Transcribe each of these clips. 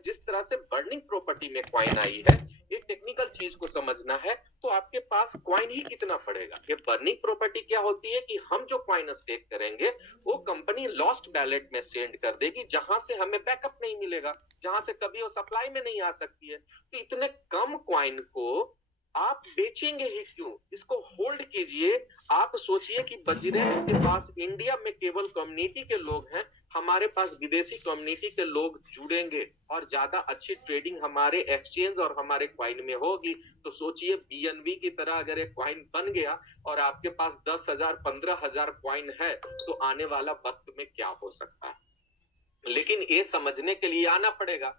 जिस तरह से बर्निंग प्रॉपर्टी में क्वाइन आई है, ये टेक्निकल चीज को समझना है तो आपके पास क्वाइन ही कितना पड़ेगा। ये बर्निंग प्रॉपर्टी क्या होती है कि हम जो क्वाइन स्टेक करेंगे वो कंपनी लॉस्ट बैलेट में सेंड कर देगी, जहां से हमें बैकअप नहीं मिलेगा, जहां से कभी वो सप्लाई में नहीं आ सकती है। तो इतने कम क्वाइन को आप बेचेंगे ही क्यों, इसको होल्ड कीजिए। आप सोचिए कि बजरेक्स के पास इंडिया में केवल कम्युनिटी के लोग हैं, हमारे पास विदेशी कम्युनिटी के लोग जुड़ेंगे और ज्यादा अच्छी ट्रेडिंग हमारे एक्सचेंज और हमारे क्वाइन में होगी। तो सोचिए बीएनबी की तरह अगर एक क्वाइन बन गया और आपके पास 10,000 15,000 क्वाइन है तो आने वाला वक्त में क्या हो सकता है। लेकिन ये समझने के लिए आना पड़ेगा।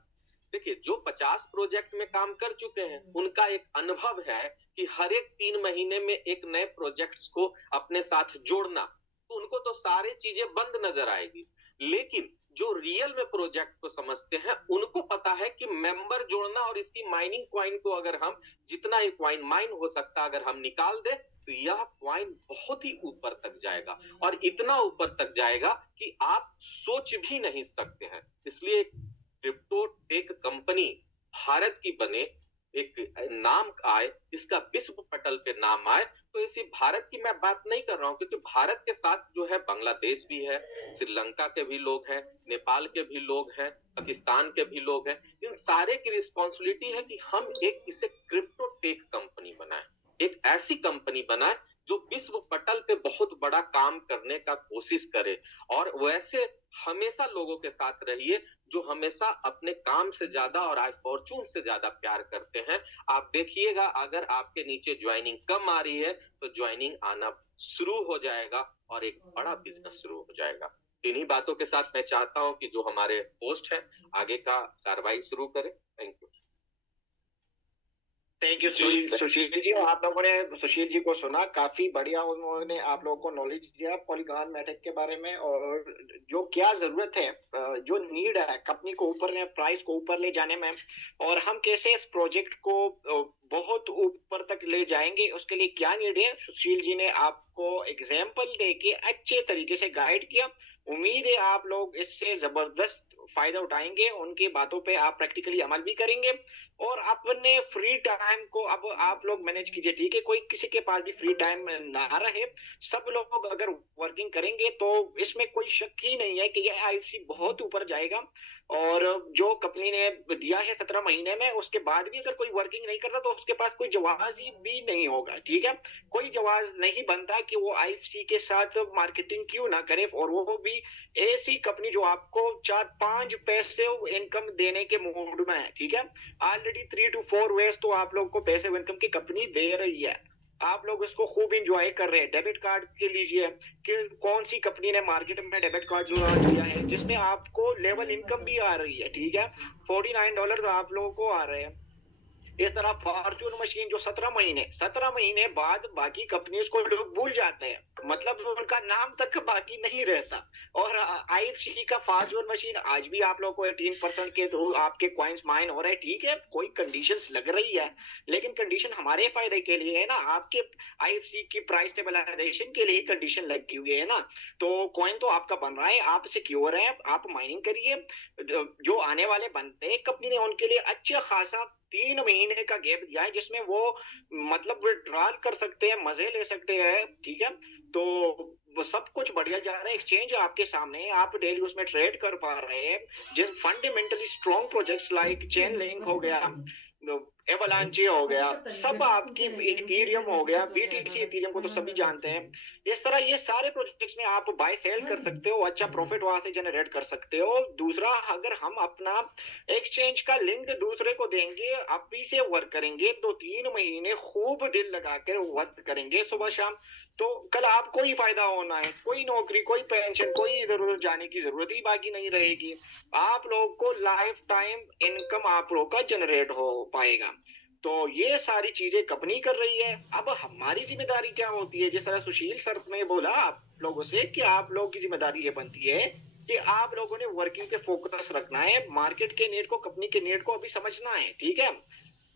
देखिए, जो 50 प्रोजेक्ट में काम कर चुके हैं उनका एक अनुभव है कि हर एक 3 महीने में एक नए प्रोजेक्ट्स को अपने साथ जोड़ना, तो उनको तो सारी चीजें बंद नजर आएगी। लेकिन जो रियल में प्रोजेक्ट को समझते हैं उनको पता है कि मेंबर जोड़ना और इसकी माइनिंग क्वाइन को अगर हम जितना ये क्वाइन माइन हो सकता अगर हम निकाल दे तो यह क्वाइन बहुत ही ऊपर तक जाएगा, और इतना ऊपर तक जाएगा कि आप सोच भी नहीं सकते हैं। इसलिए क्रिप्टो टेक कंपनी भारत की बने, एक नाम आए, इसका विश्व पटल पे नाम आए। तो इसी भारत की मैं बात नहीं कर रहा हूं, क्योंकि भारत के साथ जो है बांग्लादेश भी है, श्रीलंका के भी लोग हैं, नेपाल के भी लोग हैं, पाकिस्तान के भी लोग हैं। इन सारे की रिस्पॉन्सिबिलिटी है कि हम एक इसे क्रिप्टो टेक कंपनी बनाए, एक ऐसी कंपनी बनाए जो विश्व पटल पे बहुत बड़ा काम करने का कोशिश करे। और वैसे हमेशा लोगों के साथ रहिए जो हमेशा अपने काम से ज्यादा और आई फॉर्चून से ज्यादा प्यार करते हैं। आप देखिएगा अगर आपके नीचे ज्वाइनिंग कम आ रही है तो ज्वाइनिंग आना शुरू हो जाएगा और एक बड़ा बिजनेस शुरू हो जाएगा। इन्हीं बातों के साथ मैं चाहता हूं कि जो हमारे होस्ट है आगे का कार्रवाई शुरू करें। Thank you. Thank you Sushil ji. आप लोगों ने सुशील जी को सुना, काफी बढ़िया उन्होंने आप लोगों को नॉलेज दिया पॉलीगॉन मैटिक के बारे में, और जो क्या जरूरत है, जो नीड है कंपनी को ऊपर प्राइस को ऊपर ले जाने में, और हम कैसे इस प्रोजेक्ट को बहुत ऊपर तक ले जाएंगे, उसके लिए क्या नीड है, सुशील जी ने आपको एग्जाम्पल देके अच्छे तरीके से गाइड किया। उम्मीद है आप लोग इससे जबरदस्त फायदा उठाएंगे, उनकी बातों पे आप प्रैक्टिकली अमल भी करेंगे, और अपने फ्री टाइम को अब आप लोग मैनेज कीजिए। ठीक है, कोई किसी के पास भी फ्री टाइम ना रहे, सब लोग अगर वर्किंग करेंगे तो इसमें कोई शक ही नहीं है कि ये आईएफसी बहुत ऊपर जाएगा। और जो कंपनी ने दिया है 17 महीने में, उसके बाद भी अगर कोई वर्किंग नहीं करता तो उसके पास कोई जवाब ही भी नहीं होगा। ठीक है, कोई जवाब नहीं बनता कि वो आईएफसी के साथ मार्केटिंग क्यों ना करे, और वो भी ऐसी कंपनी जो आपको 4-5 पैसे इनकम देने के मूड में है। ठीक है, ऑलरेडी 3 to 4 वेज तो आप लोग को पैसे इनकम की कंपनी दे रही है, आप लोग इसको खूब इंजॉय कर रहे हैं। डेबिट कार्ड के लीजिए कि कौन सी कंपनी ने मार्केट में डेबिट कार्ड जो दिया है जिसमें आपको लेवल इनकम भी आ रही है। ठीक है, $49 आप लोगों को आ रहे हैं। इस तरह फॉर्चून मशीन जो 17 महीने बाद बाकी कंपनीज को लोग भूल जाते हैं, मतलब उनका नाम तक बाकी नहीं रहता। और आईएफसी का फॉर्चून मशीन आज भी आप लोग को 18% के थ्रू आपके कॉइन्स माइन हो रहे हैं। ठीक है, कोई कंडीशंस लग रही है, लेकिन कंडीशन हमारे फायदे के लिए है ना, आपके आईएफसी की प्राइस स्टेबलाइजेशन के लिए कंडीशन लगी हुई है ना। तो कॉइन तो आपका बन रहा है, आप सिक्योर है, आप माइनिंग करिए। जो आने वाले बनते हैं कंपनी ने उनके लिए अच्छा खासा 3 महीने का गैप दिया है, जिसमें वो मतलब विड्रॉल कर सकते हैं, मजे ले सकते हैं। ठीक है, तो वो सब कुछ बढ़िया जा रहा है, एक्सचेंज आपके सामने है, आप डेली उसमें ट्रेड कर पा रहे हैं। जिस fundamentally strong projects like chain link हो गया, एवलांचे हो गया, सब आपकी इथेरियम हो गया, बीटीसी इथेरियम को तो सभी जानते हैं। इस तरह ये सारे प्रोजेक्ट्स में आप बाय सेल कर सकते हो, अच्छा प्रॉफिट वहां से जनरेट कर सकते हो। दूसरा, अगर हम अपना एक्सचेंज का लिंक दूसरे को देंगे, आप भी से वर्क करेंगे, 2-3 महीने खूब दिल लगाकर वर्क करेंगे सुबह शाम, तो कल आपको ही फायदा होना है। कोई नौकरी, कोई पेंशन, कोई इधर उधर जाने की जरूरत ही बाकी नहीं रहेगी। आप लोग को लाइफ टाइम इनकम आप लोग का जनरेट हो पाएगा। तो ये सारी चीजें कंपनी कर रही है। अब हमारी जिम्मेदारी क्या होती है, जिस तरह सुशील सर ने बोला आप लोगों से कि आप लोगों की जिम्मेदारी ये बनती है कि आप लोगों ने वर्किंग पे फोकस रखना है, मार्केट के नीड को, कंपनी के नीड को अभी समझना है। ठीक है,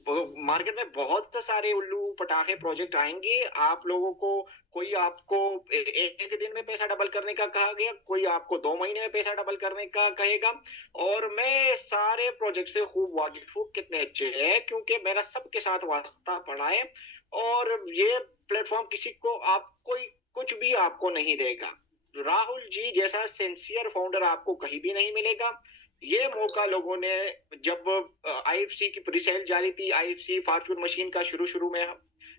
मार्केट में बहुत सारे उल्लू पटाखे प्रोजेक्ट आएंगे। आप लोगों को कोई आपको एक दिन में पैसा डबल करने का कहा गया, कोई आपको 2 महीने में पैसा डबल करने का कहेगा। और मैं सारे प्रोजेक्ट से खूब वाकिफ हूँ कितने अच्छे हैं, क्योंकि मेरा सबके साथ वास्ता पड़ा है। और ये प्लेटफॉर्म किसी को आप कोई कुछ भी आपको नहीं देगा। राहुल जी जैसा सिंसियर फाउंडर आपको कहीं भी नहीं मिलेगा। ये मौका लोगों ने, जब आईएफसी की प्रीसेल जारी थी, आईएफसी फॉर्चून मशीन का शुरू में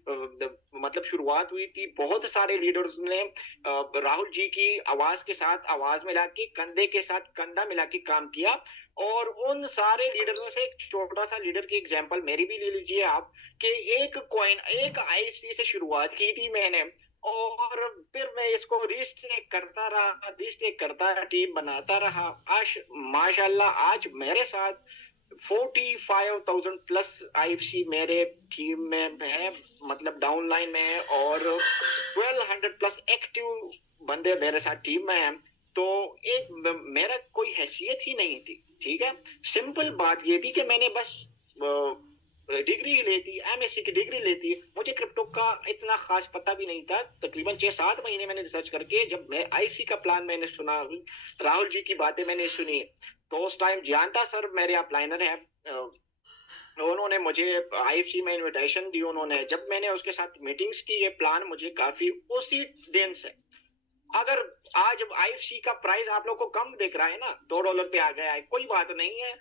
मतलब शुरुआत हुई थी, बहुत सारे लीडर्स ने राहुल जी की आवाज के साथ आवाज मिला के, कंधे के साथ कंधा मिला के काम किया। और उन सारे लीडरों से एक छोटा सा लीडर की एग्जांपल मेरी भी ले लीजिए आप, कि एक कॉइन, एक आईएफसी से शुरुआत की थी मैंने, और फिर मैं इसको रीस्टेक करता रहा, टीम बनाता रहा। आज माशाल्लाह आज मेरे साथ 45,000 प्लस आईएफसी मेरे टीम में है, मतलब डाउनलाइन में है, और 1200 प्लस एक्टिव बंदे मेरे साथ टीम में हैं। तो एक मेरा कोई हैसियत ही नहीं थी, ठीक है। सिंपल बात ये थी कि मैंने बस डिग्री लेती, एमएससी की डिग्री लेती। मुझे क्रिप्टो का इतना खास पता भी नहीं था। तकरीबन 6-7 महीने मैंने रिसर्च करके, जब मैं आईएफसी का प्लान मैंने सुना, राहुल जी की बातें मैंने सुनी, तो उस टाइम जानता सर मेरे अपलाइनर है, उन्होंने मुझे आईएफसी में इनविटेशन दी। उन्होंने, जब मैंने उसके साथ मीटिंग्स की, ये प्लान मुझे काफी उसी दिन से, अगर आज आईएफसी का प्राइस आप लोग को कम दिख रहा है ना, $2 पे आ गया है, कोई बात नहीं है,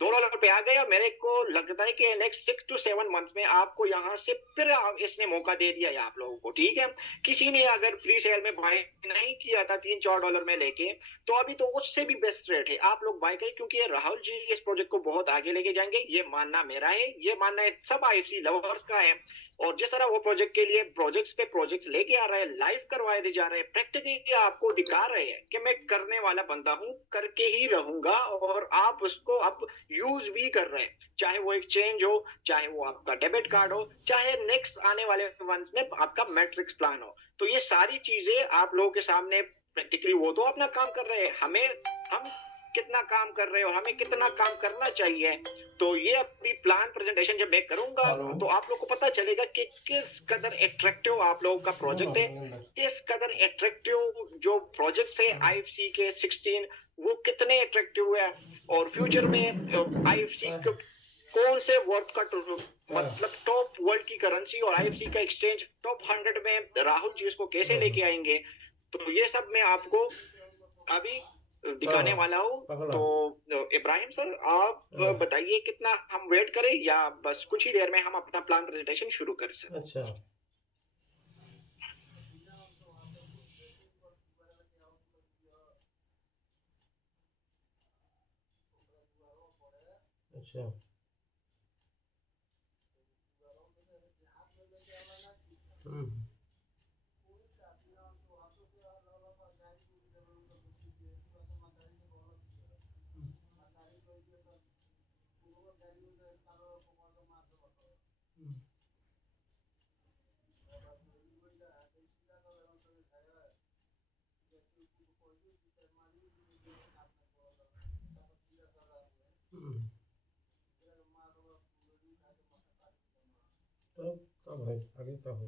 $2 पे आ गया। मेरे को लगता है कि नेक्स्ट 6 to 7 मंथ्स में आपको यहाँ से फिर इसने मौका दे दिया है आप लोगों को, ठीक है। किसी ने अगर फ्री सेल में बाय नहीं किया था $3-4 में लेके, तो अभी तो उससे भी बेस्ट रेट है, आप लोग बाय करें, क्योंकि राहुल जी इस प्रोजेक्ट को बहुत आगे लेके जाएंगे। ये मानना मेरा है, ये मानना है सब आईएफसी लवर्स का है। और जिस तरह वो प्रोजेक्ट के लिए प्रोजेक्ट्स पे प्रोजेक्ट्स लेके आ रहे हैं, लाइव करवाए दे जा रहे हैं, प्रैक्टिकली आपको दिखा रहे हैं कि मैं करने वाला बंदा हूं, करके ही रहूंगा, और आप उसको अब यूज भी कर रहे हैं। चाहे वो एक्सचेंज हो, चाहे वो आपका डेबिट कार्ड हो, चाहे नेक्स्ट आने वाले मंथ्स में आपका मैट्रिक्स प्लान हो, तो ये सारी चीजें आप लोगों के सामने प्रैक्टिकली, वो तो अपना काम कर रहे हैं, हम कितना काम कर रहे हैं और हमें कितना काम करना चाहिए। तो ये अभी प्लान प्रेजेंटेशन जब मैं करूंगा, तो आप लोग को पता चलेगा कि किस कदर एट्रैक्टिव आप लोगों का प्रोजेक्ट है, किस कदर एट्रैक्टिव जो प्रोजेक्ट्स है आईएफसी के 16, वो कितने एट्रैक्टिव है। और फ्यूचर में आईएफसी कौन से वर्थ का मतलब टॉप वर्ल्ड की करेंसी, और आईएफसी का एक्सचेंज टॉप 100 में राहुल जी इसको कैसे लेके आएंगे, तो ये सब मैं आपको अभी दिखाने वाला हूँ। तो इब्राहिम सर, आप बताइए कितना हम वेट करें, या बस कुछ ही देर में हम अपना प्लान प्रेजेंटेशन शुरू करें सर? अच्छा, अच्छा, हम्म, हम्म, हम्म, तब है आगे का हो।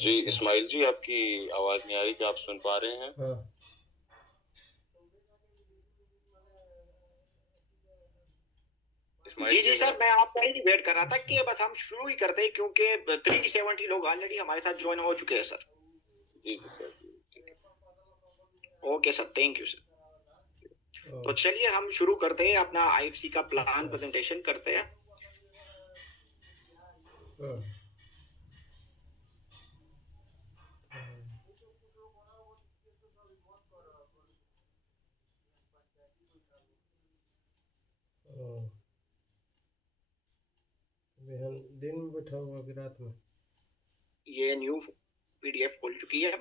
जी इस्माइल जी, आपकी आवाज नहीं आ रही, क्या आप सुन पा रहे हैं? हाँ, इस्माइल जी जी सर, मैं आपका ही वेट कर रहा था कि बस हम शुरू ही करते हैं, क्योंकि 370 लोग ऑलरेडी हमारे साथ ज्वाइन हो चुके हैं सर। जी जी सर, जी ठीक है। Okay sir, thank you sir. तो और चलिए हम शुरू करते हैं, अपना आईएफसी का प्लान प्रेजेंटेशन करते हैं। हाँ, हाँ, बिहान दिन में बैठा हुआ कि रात में? ये न्यू पीडीएफ खुल चुकी है,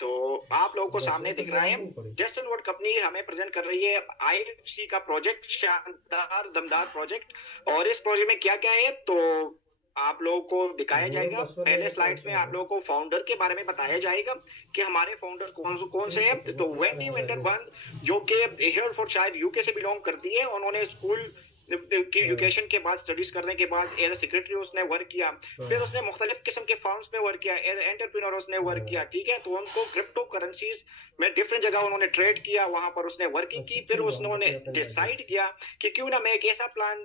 तो आप लोगों को सामने दिख रहा है। जेसन वर्ड कंपनी हमें प्रेजेंट कर रही है आईएफसी का प्रोजेक्ट, शानदार दमदार प्रोजेक्ट। और इस प्रोजेक्ट में क्या क्या है, तो आप लोगों को दिखाया वो जाएगा। बस वाले पहले में स्लाइड्स में पहुंचा आप लोगों को फाउंडर के बारे में बताया जाएगा कि हमारे फाउंडर कौन से हैं। तो वेंडी वेंडरबर्न जो कि हेयर फॉर शायद यूके से बिलोंग करती है, उन्होंने स्कूल की एजुकेशन के बाद, स्टडीज करने के बाद एज सेक्रेटरी उसने वर्क किया। फिर उसने मुख्तलिफ किस्म के फर्म्स में वर्क किया, एज एंटरप्रेन्योर उसने वर्क किया, ठीक है। तो उनको क्रिप्टो करेंसीज में डिफरेंट जगह उन्होंने ट्रेड किया, वहां पर उसने वर्किंग की। फिर उन्होंने डिसाइड किया कि क्यों ना मैं एक ऐसा प्लान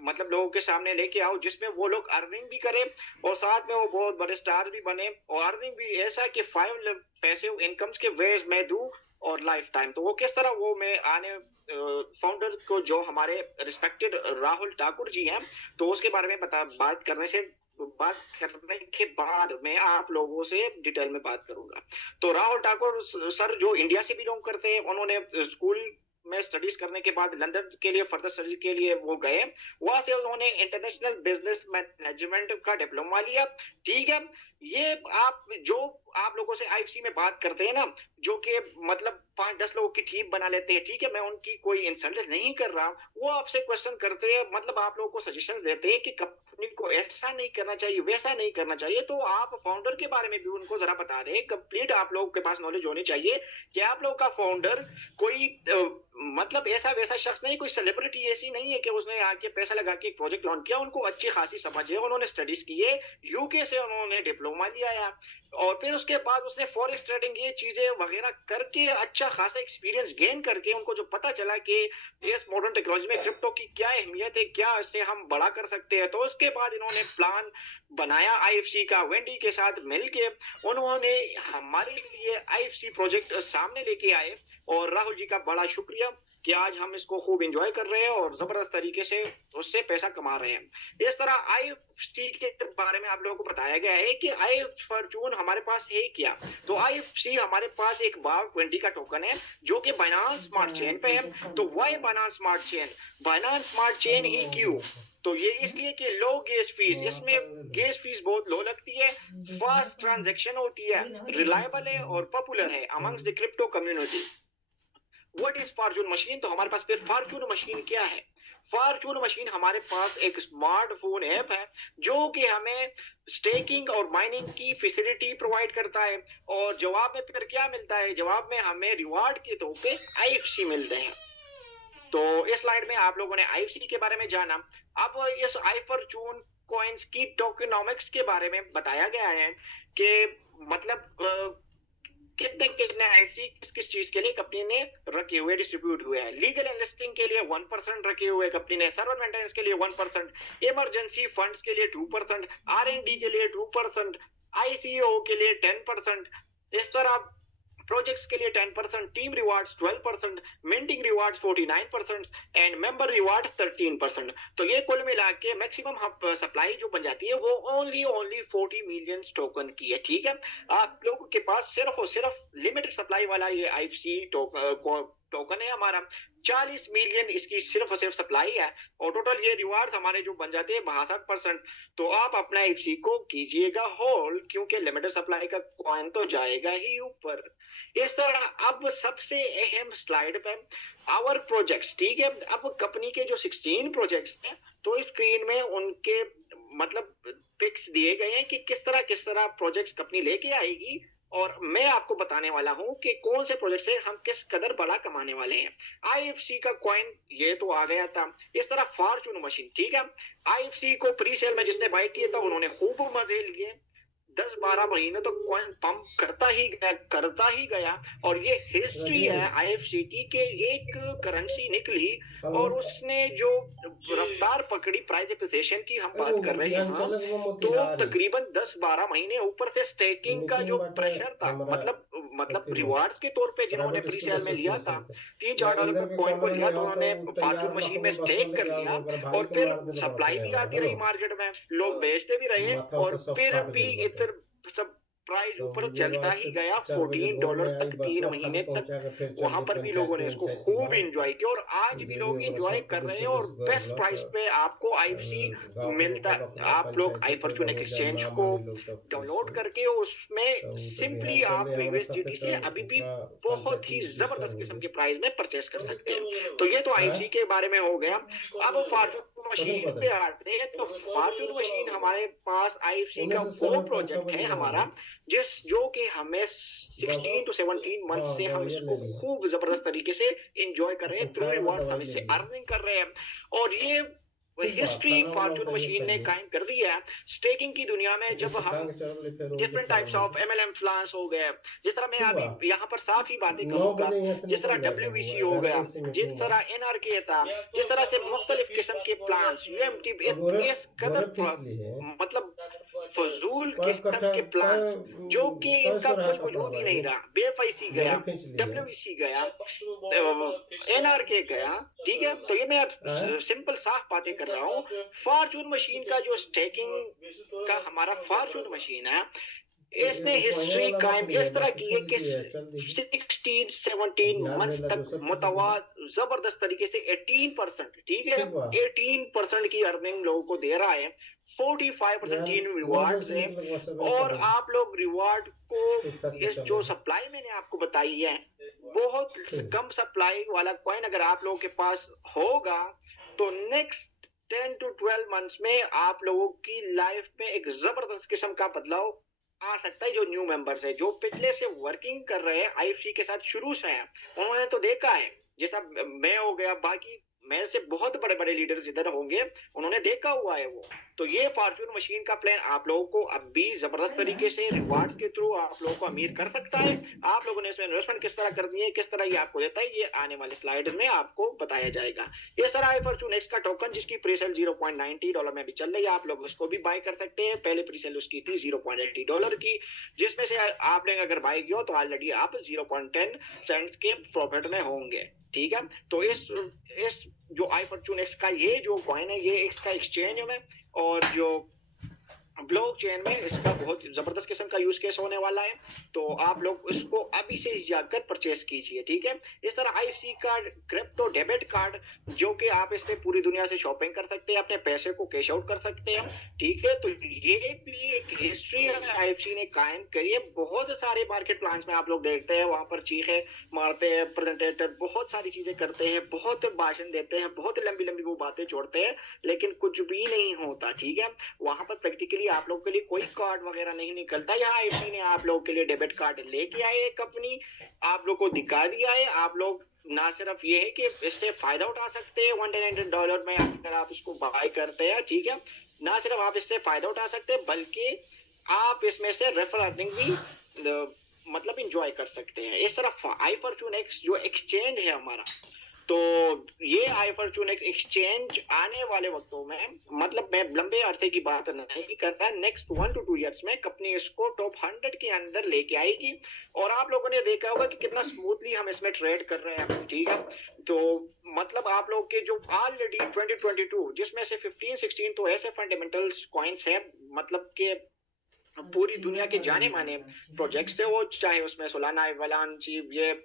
मतलब लोगों के सामने लेके आओ जिसमें वो लोग अर्निंग भी करें और साथ में वो बहुत बड़े स्टार भी बने, और अर्निंग भी ऐसा कि 5 पैसिव इनकम्स के वेज मैं दूं और लाइफ टाइम। तो वो किस तरह वो मैं आने फाउंडर को जो हमारे रिस्पेक्टेड राहुल ठाकुर जी हैं, तो उसके बारे में बात करने के बाद मैं आप लोगों से डिटेल में बात करूंगा। तो राहुल ठाकुर सर जो इंडिया से बिलोंग करते हैं, उन्होंने स्कूल में स्टडीज करने के बाद लंदन के लिए फर्दर स्टडी के लिए वो गए। वहां से उन्होंने इंटरनेशनल बिजनेस मैनेजमेंट का डिप्लोमा लिया, ठीक है। ये आप लोगों से आईएफसी में बात करते हैं ना, जो कि मतलब 5-10 लोगों की टीम बना लेते हैं, ठीक है। मैं उनकी कोई इंसल्ट नहीं कर रहा, वो आपसे क्वेश्चन करते हैं, मतलब आप लोगों को सजेशंस देते हैं कि कंपनी को ऐसा नहीं करना चाहिए, वैसा नहीं करना चाहिए। तो आप फाउंडर के बारे में भी उनको जरा बता दें, कंप्लीट आप लोगों के पास नॉलेज होनी चाहिए कि आप लोग का फाउंडर कोई मतलब ऐसा वैसा शख्स नहीं, कोई सेलिब्रिटी ऐसी नहीं है कि उसने आके पैसा लगा के एक प्रोजेक्ट लॉन्च किया। उनको अच्छी खासी समझ है, उन्होंने स्टडीज की है, यूके से उन्होंने डिप्लोमा लिया है, और फिर उसके बाद उसने फॉरेक्स ट्रेडिंग ये चीजें वगैरह करके अच्छा खासा एक्सपीरियंस गेन करके उनको जो पता चला कि इस मॉडर्न टेक्नोलॉजी में क्रिप्टो की क्या अहमियत है, क्या इससे हम बड़ा कर सकते हैं। तो उसके बाद इन्होंने प्लान बनाया आईएफसी का, वेंडी के साथ मिलके उन्होंने हमारे लिए आईएफसी प्रोजेक्ट सामने लेके आए, और राहुल जी का बड़ा शुक्रिया कि आज हम इसको खूब एंजॉय कर रहे हैं और जबरदस्त तरीके से उससे पैसा कमा रहे हैं। इस तरह आईएफसी के बारे में आप लोगों को बताया गया है कि आई फॉर्चून हमारे पास है क्या। तो आईएफसी हमारे पास एक BAV20 का टोकन है जो कि बाइनेंस स्मार्ट चेन पे है। तो why Binance smart chain? Binance smart chain ही क्यों? तो ये इसलिए कि लो गैस फीस, इसमें गैस फीस बहुत लो लगती है, फास्ट ट्रांजैक्शन होती है, रिलायबल है और पॉपुलर है amongst the crypto community. What is Fortune machine? तो हमारे पास फिर फॉर्चून मशीन क्या है? फॉर्चून मशीन हमारे पास एक स्मार्टफोन ऐप है जो कि हमें स्टेकिंग और माइनिंग की फैसिलिटी प्रोवाइड करता है, और जवाब में फिर क्या मिलता है? जवाब में हमें रिवार्ड के तौर पे आईएफसी मिलते हैं। तो इस स्लाइड में आप लोगों ने आईएफसी के बारे में जाना। अब इस आई फॉर्चून कॉइन्स की टोकेनोमिक्स के बारे में बताया गया है कि मतलब कितने आईएफसी किस किस चीज के लिए कंपनी ने रखे हुए, डिस्ट्रीब्यूट हुए हैं। लीगल एनलिस्टिंग के लिए 1% रखे हुए कंपनी ने, सर्वर मेंटेनेंस के लिए 1%, इमरजेंसी फंड्स के लिए 2%, आरएनडी के लिए 2%, आईसीओ के लिए 10%, इस तरह प्रोजेक्ट्स के लिए 10%, team rewards 12%, minting rewards 49% and member rewards 13%। तो ये कुल मिला के मैक्सिमम सप्लाई जो बन जाती है वो ओनली 40 मिलियन टोकन की है, ठीक है। आप लोगों के पास सिर्फ और सिर्फ लिमिटेड सप्लाई वाला ये आईएफसी टोकन है हमारा। 40 मिलियन इसकी सिर्फ और सिर्फ सप्लाई है, और टोटल ये रिवार्ड हमारे जो बन जाते हैं 62%। तो आप अपना आईएफसी को कीजिएगा होल्ड, क्योंकि लिमिटेड सप्लाई का कॉइन तो जाएगा ही ऊपर। इस तरह अब सबसे अहम स्लाइड पे आवर प्रोजेक्ट्स, ठीक है। अब कंपनी के जो 16 प्रोजेक्ट्स हैं, तो स्क्रीन में उनके मतलब पिक्स दिए गए हैं कि किस तरह प्रोजेक्ट्स कंपनी लेके आएगी, और मैं आपको बताने वाला हूं कि कौन से प्रोजेक्ट से हम किस कदर बड़ा कमाने वाले हैं। आईएफसी का कॉइन ये तो आ गया था। इस तरह फॉर्चून मशीन, ठीक है। आईएफसी को प्री सेल में जिसने बाय किया था उन्होंने खूब मजे लिए, 10-12 महीने तो कॉइन पंप करता ही गया, और ये हिस्ट्री है आईएफसी की कि एक करेंसी निकली और उसने जो रफ्तार पकड़ी, प्राइस एप्रिसिएशन की हम बात कर रहे हैं, तो तकरीबन 10-12 महीने ऊपर से स्टेकिंग का जो प्रेशर था, मतलब रिवार्ड्स के तौर पे जिन्होंने प्री सेल में लिया था, $3-4 का कॉइन को लिया, तो उन्होंने फॉर्चून मशीन में स्टेक कर लिया, और फिर सप्लाई भी आती रही मार्केट में, लोग बेचते भी रहे, और फिर भी इतना सब प्राइस ऊपर चलता ही गया $14 तक 3 महीने तक। वहां पर भी लोगों ने इसको खूब एंजॉय किया, और आज भी लोग एंजॉय कर रहे हैं, और बेस्ट प्राइस पे आपको आईएफसी मिलता है। आप लोग आई फॉर्चून एक्सचेंज को डाउनलोड करके उसमें सिंपली आप यूएसडीटी से अभी भी बहुत ही जबरदस्त किस्म के प्राइस में परचेस कर सकते हैं। तो ये तो आईएफसी के बारे में हो गया। अब फॉर्चून मशीन पे आते हैं तो फॉर्चून मशीन हमारे पास आईएफसी का वो प्रोजेक्ट है हमारा जो कि हमें 16 to 17 मंथ से हम इसको खूब जबरदस्त तरीके से एंजॉय कर रहे हैं, थ्रू रिवॉर्ड्स हम इससे अर्निंग कर रहे हैं। और ये हिस्ट्री फॉर्चून मशीन ने कायम कर दी है स्टेकिंग की दुनिया में। जब हम different types of MLM plans हो गए, जिस तरह मैं अभी यहाँ पर साफ ही बातें करूंगा, जिस तरह WBC हो गया, जिस तरह NRK था, जिस तरह से मुख्तलिफ किस्म के प्लान्स UMT, इस कदर मतलब फजूल किस्म के प्लान्स जो कि इनका कोई वजूद ही नहीं रहा। बेफैसी गया, WBC गया, NRK गया, ठीक है। तो ये मैं सिंपल साफ बातें कर रहा हूँ। फॉर्चून मशीन का जो स्टेकिंग का हमारा फॉर्चून मशीन है, इसने हिस्ट्री कायम इस तरह की है कि 16-17 मंथ तक मुतवाज़ जबरदस्त तरीके से 18%, ठीक है, 18% की अर्निंग लोगों को दे रहा है। 45% इन रिवार्ड्स हैं। और आप लोग रिवार्ड को इस जो सप्लाई मैंने आपको बताई है, बहुत कम सप्लाई वाला कॉइन अगर आप लोगों के पास होगा तो नेक्स्ट 10 to 12 मंथ्स में आप लोगों की लाइफ में एक जबरदस्त किस्म का बदलाव आ सकता है। जो न्यू मेंबर्स है, जो पिछले से वर्किंग कर रहे हैं आईएफसी के साथ शुरू से हैं, उन्होंने तो देखा है, जैसा मैं हो गया, बाकी मेरे से बहुत बड़े बड़े लीडर्स इधर होंगे, उन्होंने देखा हुआ है वो। तो ये फॉर्चून मशीन का प्लान आप लोगों को अब भी जबरदस्त तरीके से रिवार्ड्स के थ्रू आप लोगों को अमीर कर सकता है। आप लोगों ने इसमें इन्वेस्टमेंट किस तरह कर दी है, किस तरह ये आपको देता है, ये आने वाले स्लाइड में आपको बताया जाएगा। इस तरह है फॉर्चून एक्स का टोकन, जिसकी प्रीसेल $0.90 में भी चल रही है, आप लोग उसको भी बाय कर सकते हैं। पहले प्रीसेल उसकी थी $0.80 की, जिसमें से आपने अगर बाय किया तो ऑलरेडी आप 0.10 सेंट्स के प्रॉफिट में होंगे, ठीक है। तो इस जो आई फॉर्चून एक्स का ये जो कॉइन है, ये एक्स का एक्सचेंज में और जो ब्लॉकचेन में इसका बहुत जबरदस्त किस्म का यूज केस होने वाला है। तो आप लोग इसको अभी से जाकर परचेस कीजिए, ठीक है। इस तरह आईएफसी का क्रिप्टो डेबिट कार्ड, जो कि आप इससे पूरी दुनिया से शॉपिंग कर सकते हैं, अपने पैसे को कैश आउट कर सकते हैं, ठीक है। तो ये भी एक हिस्ट्री है आईएफसी ने कायम करी है। बहुत सारे मार्केट प्लान्स में आप लोग देखते हैं, वहां पर चीखे मारते हैं प्रेजेंटेटर, बहुत सारी चीजें करते हैं, बहुत भाषण देते हैं, बहुत लंबी लंबी वो बातें छोड़ते हैं, लेकिन कुछ भी नहीं होता, ठीक है। वहां पर प्रैक्टिकली आप लोग के लिए कोई कार्ड वगैरह नहीं निकलता। यहाँ आईएफसी ने आप लोग के लिए डेबिट कार्ड लेके आए एक कंपनी, आप लोग को दिखा दिया है। आप लोग ना सिर्फ ये है कि इससे फायदा उठा सकते हैं $100 में अगर आप इसको बाय करते हैं, ठीक है, ना सिर्फ आप इससे फायदा उठा सकते हैं बल्कि आप इसमें से रेफर अर्निंग भी मतलब इंजॉय कर सकते हैं। इस तरह आई फॉर्चून एक्स जो एक्सचेंज है हमारा, तो ये आई फॉर्चून एक्सचेंज आने वाले वक्तों में, मतलब मैं लंबे अरसे की बात नहीं कर रहा, नेक्स्ट 1 to 2 इयर्स में कंपनी इसको टॉप 100 के अंदर लेके आएगी। और आप लोगों ने देखा होगा कि कितना स्मूथली हम इसमें ट्रेड कर रहे हैं, ठीक है। तो मतलब आप लोग के जो ऑलरेडी 2022 जिसमें से 15-16 तो ऐसे फंडामेंटल्स कॉइन्स है, मतलब के पूरी दुनिया के जाने माने प्रोजेक्ट्स है, वो चाहे उसमें सोलाना एवलांच, ये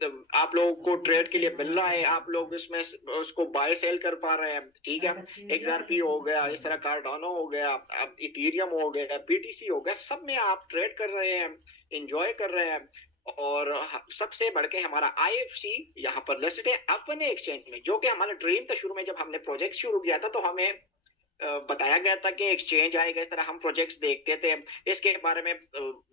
आप लोगों को ट्रेड के लिए मिल रहा है, आप लोग इसमें उसको बाय सेल कर पा रहे हैं, ठीक है। XRP हो गया, इस तरह कार्डानो हो गया, अब इथेरियम हो गया, BTC हो गया, सब में आप ट्रेड कर रहे हैं, एंजॉय कर रहे हैं। और सबसे बढ़ के हमारा आईएफसी यहाँ पर लिस्टेड है अपने एक्सचेंज में, जो कि हमारा ड्रीम था। शुरू में जब हमने प्रोजेक्ट शुरू किया था तो हमें बताया गया था कि एक्सचेंज आएगा, इस तरह हम प्रोजेक्ट्स देखते थे, इसके बारे में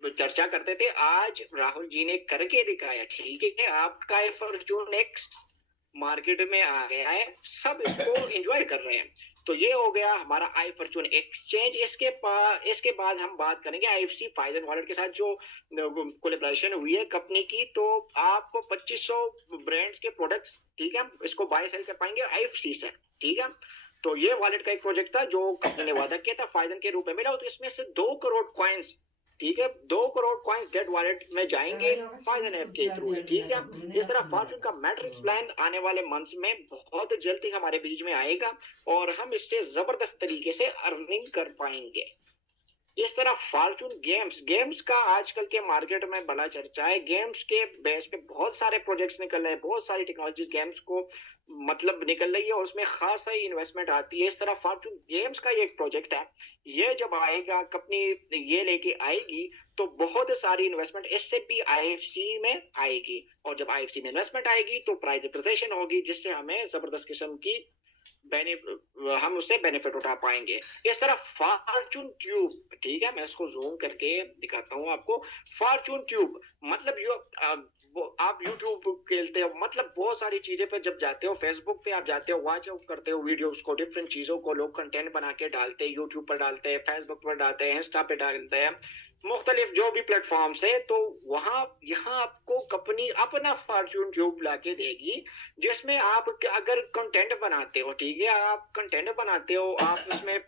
चर्चा करते थे। आज राहुल जी ने करके दिखाया, ठीक है, आपका फॉर्चून एक्स मार्केट में आ गया है, सब इसको एंजॉय कर रहे हैं। तो ये हो गया हमारा आई फॉर्चून एक्सचेंज। इसके बाद हम बात करेंगे आईएफसी फाइजन वॉलेट के साथ जो कोलैबोरेशन हुई है कंपनी की। तो आप 2500 ब्रांड्स के प्रोडक्ट्स, ठीक है, इसको बाय सेल कर पाएंगे आईएफसी से, ठीक है। तो ये वॉलेट का एक प्रोजेक्ट था जो कंपनी ने वादा किया था, फाइजन के रूप में मिला। तो इसमें से 2 करोड़ कॉइन्स, ठीक है, 2 करोड़ कॉइन्स डेड वॉलेट में जाएंगे फाइजन ऐप के थ्रू, ठीक है। इस तरह फॉर्चून का मैट्रिक्स प्लान आने वाले मंथ्स में बहुत जल्द ही हमारे बीच में आएगा और हम इससे जबरदस्त तरीके से अर्निंग कर पाएंगे। इस तरह फॉर्चून गेम्स का आजकल के मार्केट में बड़ा चर्चा है। गेम्स के बेस पे बहुत सारे प्रोजेक्ट्स निकल रहे हैं, बहुत सारी टेक्नोलॉजीज गेम्स को मतलब निकल रही है और उसमें खासा ही इन्वेस्टमेंट आती है। इस तरह फॉर्चून गेम्स का ये एक प्रोजेक्ट है, ये जब आएगा कंपनी ये लेके आएगी तो बहुत सारी इन्वेस्टमेंट इससे भी आईएफसी में आएगी। और जब आईएफसी में इन्वेस्टमेंट आएगी तो प्राइस अप्रिसिएशन होगी, जिससे हमें जबरदस्त किस्म की हम उससे बेनिफिट उठा पाएंगे। इस तरह फॉर्चून ट्यूब, ठीक है, मैं इसको जूम करके दिखाता हूँ आपको। फॉर्चून ट्यूब मतलब आप यूट्यूब खेलते हो, मतलब बहुत सारी चीजें पे जब जाते हो, फेसबुक पे आप जाते हो, वॉच आउट करते हो वीडियोस को, डिफरेंट चीजों को लोग कंटेंट बना के डालते हैं, यूट्यूब पर डालते हैं, फेसबुक पर डालते हैं, इंस्टा पे डालते हैं, मुख्तलिफ जो भी प्लेटफॉर्म्स है, तो वहां यहाँ आपको कंपनी अपना फॉर्चून ट्यूब लाके देगी, जिसमें आप अगर कंटेंट बनाते हो, ठीक है, आप कंटेंट बनाते हो, आप उसमें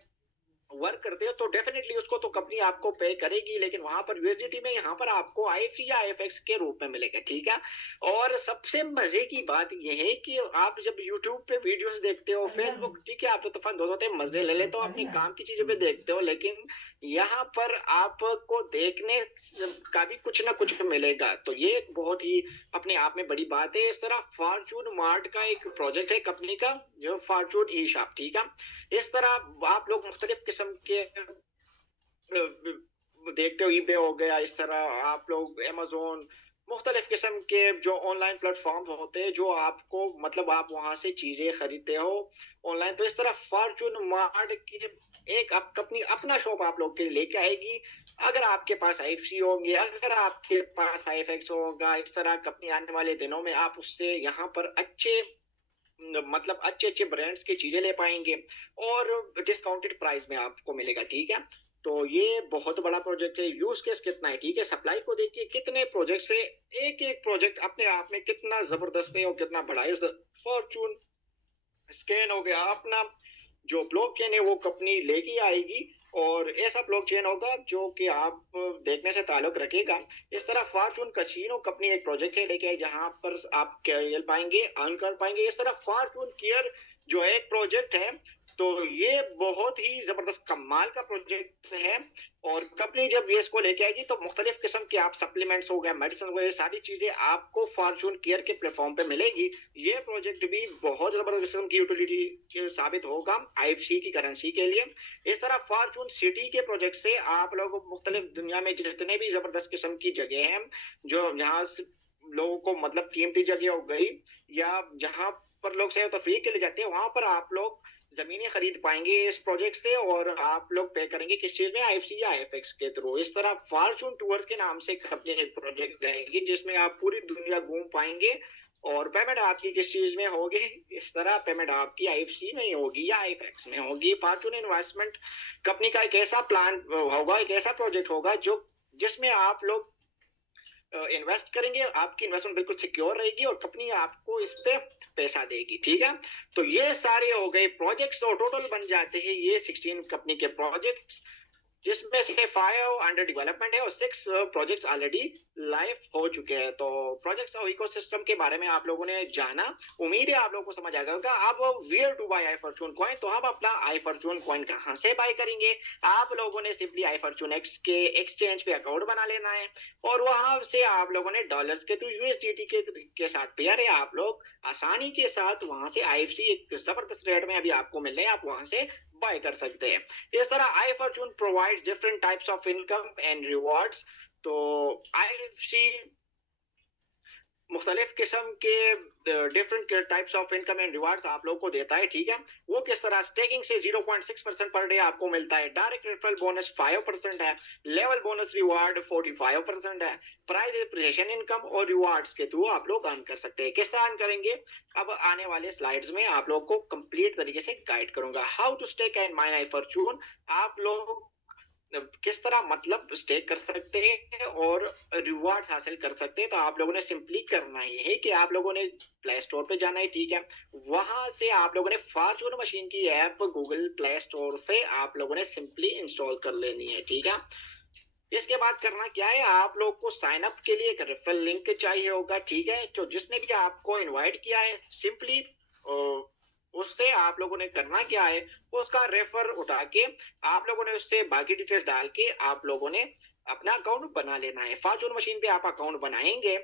वर्क करते हो, तो डेफिनेटली उसको तो कंपनी आपको पे करेगी, लेकिन वहां पर यूएसडीटी में यहाँ पर आपको आईएफसी या आईएफएक्स के रूप में मिलेगा, ठीक है। और सबसे मजे की बात यह है कि आप जब यूट्यूब पे वीडियोस देखते हो, फेसबुक, ठीक है, आप तो तूफान दोस्तों होते हैं, मजे ले लेते हो, अपनी काम की चीजें भी देखते हो, लेकिन यहाँ पर आपको देखने का भी कुछ ना कुछ मिलेगा, तो ये एक बहुत ही अपने आप में बड़ी बात है। इस तरह फॉर्चून मार्ट का एक प्रोजेक्ट है कंपनी का, जो फॉर्चून ई शॉप, ठीक है। इस तरह आप लोग मुख्तलिफ किस्म के देखते हो, ईबे हो गया, इस तरह आप लोग अमेज़न, मुख्तलिफ किस्म के जो ऑनलाइन प्लेटफॉर्म होते हैं, जो आपको मतलब आप वहां से चीजें खरीदते हो ऑनलाइन। तो इस तरह फॉर्चून मार्ट की एक कंपनी अपना शॉप आप लोग के लिए लेके आएगी। अगर आपके पास आईएफसी होंगे, अगर आपके पास आईएफएक्स होगा, इस तरह कंपनी आने वाले दिनों में आप उससे यहाँ पर अच्छे मतलब अच्छे अच्छे ब्रांड्स की चीजें ले पाएंगे और डिस्काउंटेड प्राइस में आपको मिलेगा, ठीक है। तो ये बहुत बड़ा प्रोजेक्ट है। यूज केस कितना है, ठीक है, सप्लाई को देखिए कितने प्रोजेक्ट से, एक एक प्रोजेक्ट अपने आप में कितना जबरदस्त है और कितना बड़ा है। फॉर्चून स्कैन हो गया, अपना जो ब्लॉकचेन है वो कंपनी लेके आएगी, और ऐसा ब्लॉकचेन होगा जो कि आप देखने से ताल्लुक रखेगा। इस तरह फॉर्चून कैसीनो कंपनी एक प्रोजेक्ट है लेके, जहां पर आप खेल पाएंगे, अर्न कर पाएंगे। इस तरह फॉर्चून केयर जो है एक प्रोजेक्ट है, तो ये बहुत ही जबरदस्त कमाल का प्रोजेक्ट है। और कंपनी जब ये इसको लेके आएगी तो मुख्तलिफ किस्म के आप सप्लीमेंट्स हो गए, मेडिसिन हो गए, सारी चीजें आपको फॉर्चून केयर के प्लेटफॉर्म पे मिलेगी। ये प्रोजेक्ट भी बहुत जबरदस्त किस्म की यूटिलिटी साबित होगा आईएफसी की करेंसी के लिए। इस तरह फॉर्चून सिटी के प्रोजेक्ट से आप लोग मुख्तलिफ दुनिया में जितने भी जबरदस्त किस्म की जगह हैं, जो यहाँ लोगों को मतलब कीमती जगह हो गई, या जहाँ पर लोग सैर तफरीह के लिए जाते हैं, वहां पर आप लोग जमीनें खरीद पाएंगे इस प्रोजेक्ट से, और आप लोग पे करेंगे किस चीज में, आईएफसी या आईएफएक्स के थ्रू। इस तरह फॉर्चून टूर्स के नाम से कंपनी एक प्रोजेक्ट रहेगी जिसमें आप पूरी दुनिया घूम पाएंगे, और पेमेंट आपकी किस चीज में होगी, इस तरह पेमेंट आपकी आईएफसी में होगी या आईएफएक्स में होगी। फॉर्चून इन्वेस्टमेंट कंपनी का एक ऐसा प्लान होगा, एक ऐसा प्रोजेक्ट होगा जो जिसमें आप लोग इन्वेस्ट करेंगे, आपकी इन्वेस्टमेंट बिल्कुल सिक्योर रहेगी और कंपनी आपको इस पे पैसा देगी, ठीक है। तो ये सारे हो गए प्रोजेक्ट्स, और टोटल बन जाते हैं ये 16 कंपनी के प्रोजेक्ट्स, जिसमें से 5 अंडर डेवलपमेंट है और 6 प्रोजेक्ट्स ऑलरेडी लाइव हो चुके हैं। तो प्रोजेक्ट्स और इकोसिस्टम के बारे में आप लोगों ने जाना, उम्मीद है आप लोगों को समझ आ गया होगा। अब where to buy I Fortune coin, तो हम अपना आई फॉर्चून कॉइन कहां से बाय करेंगे। आप लोगों ने सिंपली आई फॉर्चून एक्स के एक्सचेंज पे अकाउंट बना लेना है, और वहां से आप लोगों ने डॉलर्स के थ्रू यूएसडीटी के साथ पेयर है, आप लोग आसानी के साथ वहां से आईएफसी एक जबरदस्त रेट में अभी आपको मिल रहे हैं, आप वहां से बाय कर सकते हैं। इस तरह iFortune provides different types of income and rewards. तो आईएफसी मुख्तलिफ किस्म के different types of income and rewards आप लोग को देता है, ठीक है। वो किस तरह, स्टेकिंग से 0.6% पर डे आपको मिलता है, डायरेक्ट रेफरल बोनस 5% है, लेवल बोनस रिवार्ड 45% है, प्राइज एप्रिसिएशन इनकम और रिवार्ड्स के थ्रू आप लोग अर्न कर सकते हैं। किस तरह अर्न करेंगे, अब आने वाले स्लाइड्स में आप लोग को कंप्लीट तरीके से गाइड करूंगा। How to stake and mine I Fortune, आप लोग किस तरह मतलब स्टेक कर सकते हैं और रिवार्ड हासिल कर सकते हैं। तो आप लोगों ने सिंपली करना ये है कि आप लोगों ने प्ले स्टोर पे जाना है, ठीक है। वहां से आप लोगों ने फॉर्चून मशीन की ऐप गूगल प्ले स्टोर से आप लोगों ने सिंपली इंस्टॉल कर लेनी है, ठीक है। इसके बाद करना क्या है, आप लोग को साइन अप के लिए एक रेफरल लिंक चाहिए होगा, ठीक है। तो जिसने भी आपको इनवाइट किया है, सिंपली उससे आप लोगों ने करना क्या है, उसका रेफर उठा के आप लोगों ने उससे बाकी डिटेल्स डाल के आप लोगों ने अपना अकाउंट बना लेना है। फॉर्चून मशीन पे आप अकाउंट बनाएंगे,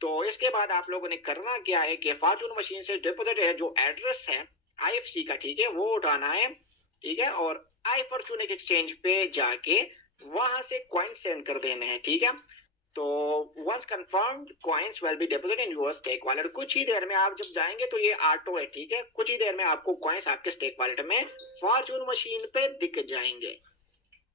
तो इसके बाद आप लोगों ने करना क्या है कि फॉर्चून मशीन से डिपॉजिट है जो एड्रेस है आईएफसी का, ठीक है, वो उठाना है, ठीक है, और आई फॉर्चून एक्सचेंज पे जाके वहां से कॉइन सेंड कर देने हैं, ठीक है। तो once confirmed coins will be deposited in your stake wallet. कुछ ही देर में आप जब जाएंगे तो ये ऑटो है, ठीक है, कुछ ही देर में आपको कॉइन्स आपके स्टेक वॉलेट में फॉर्चून मशीन पे दिख जाएंगे।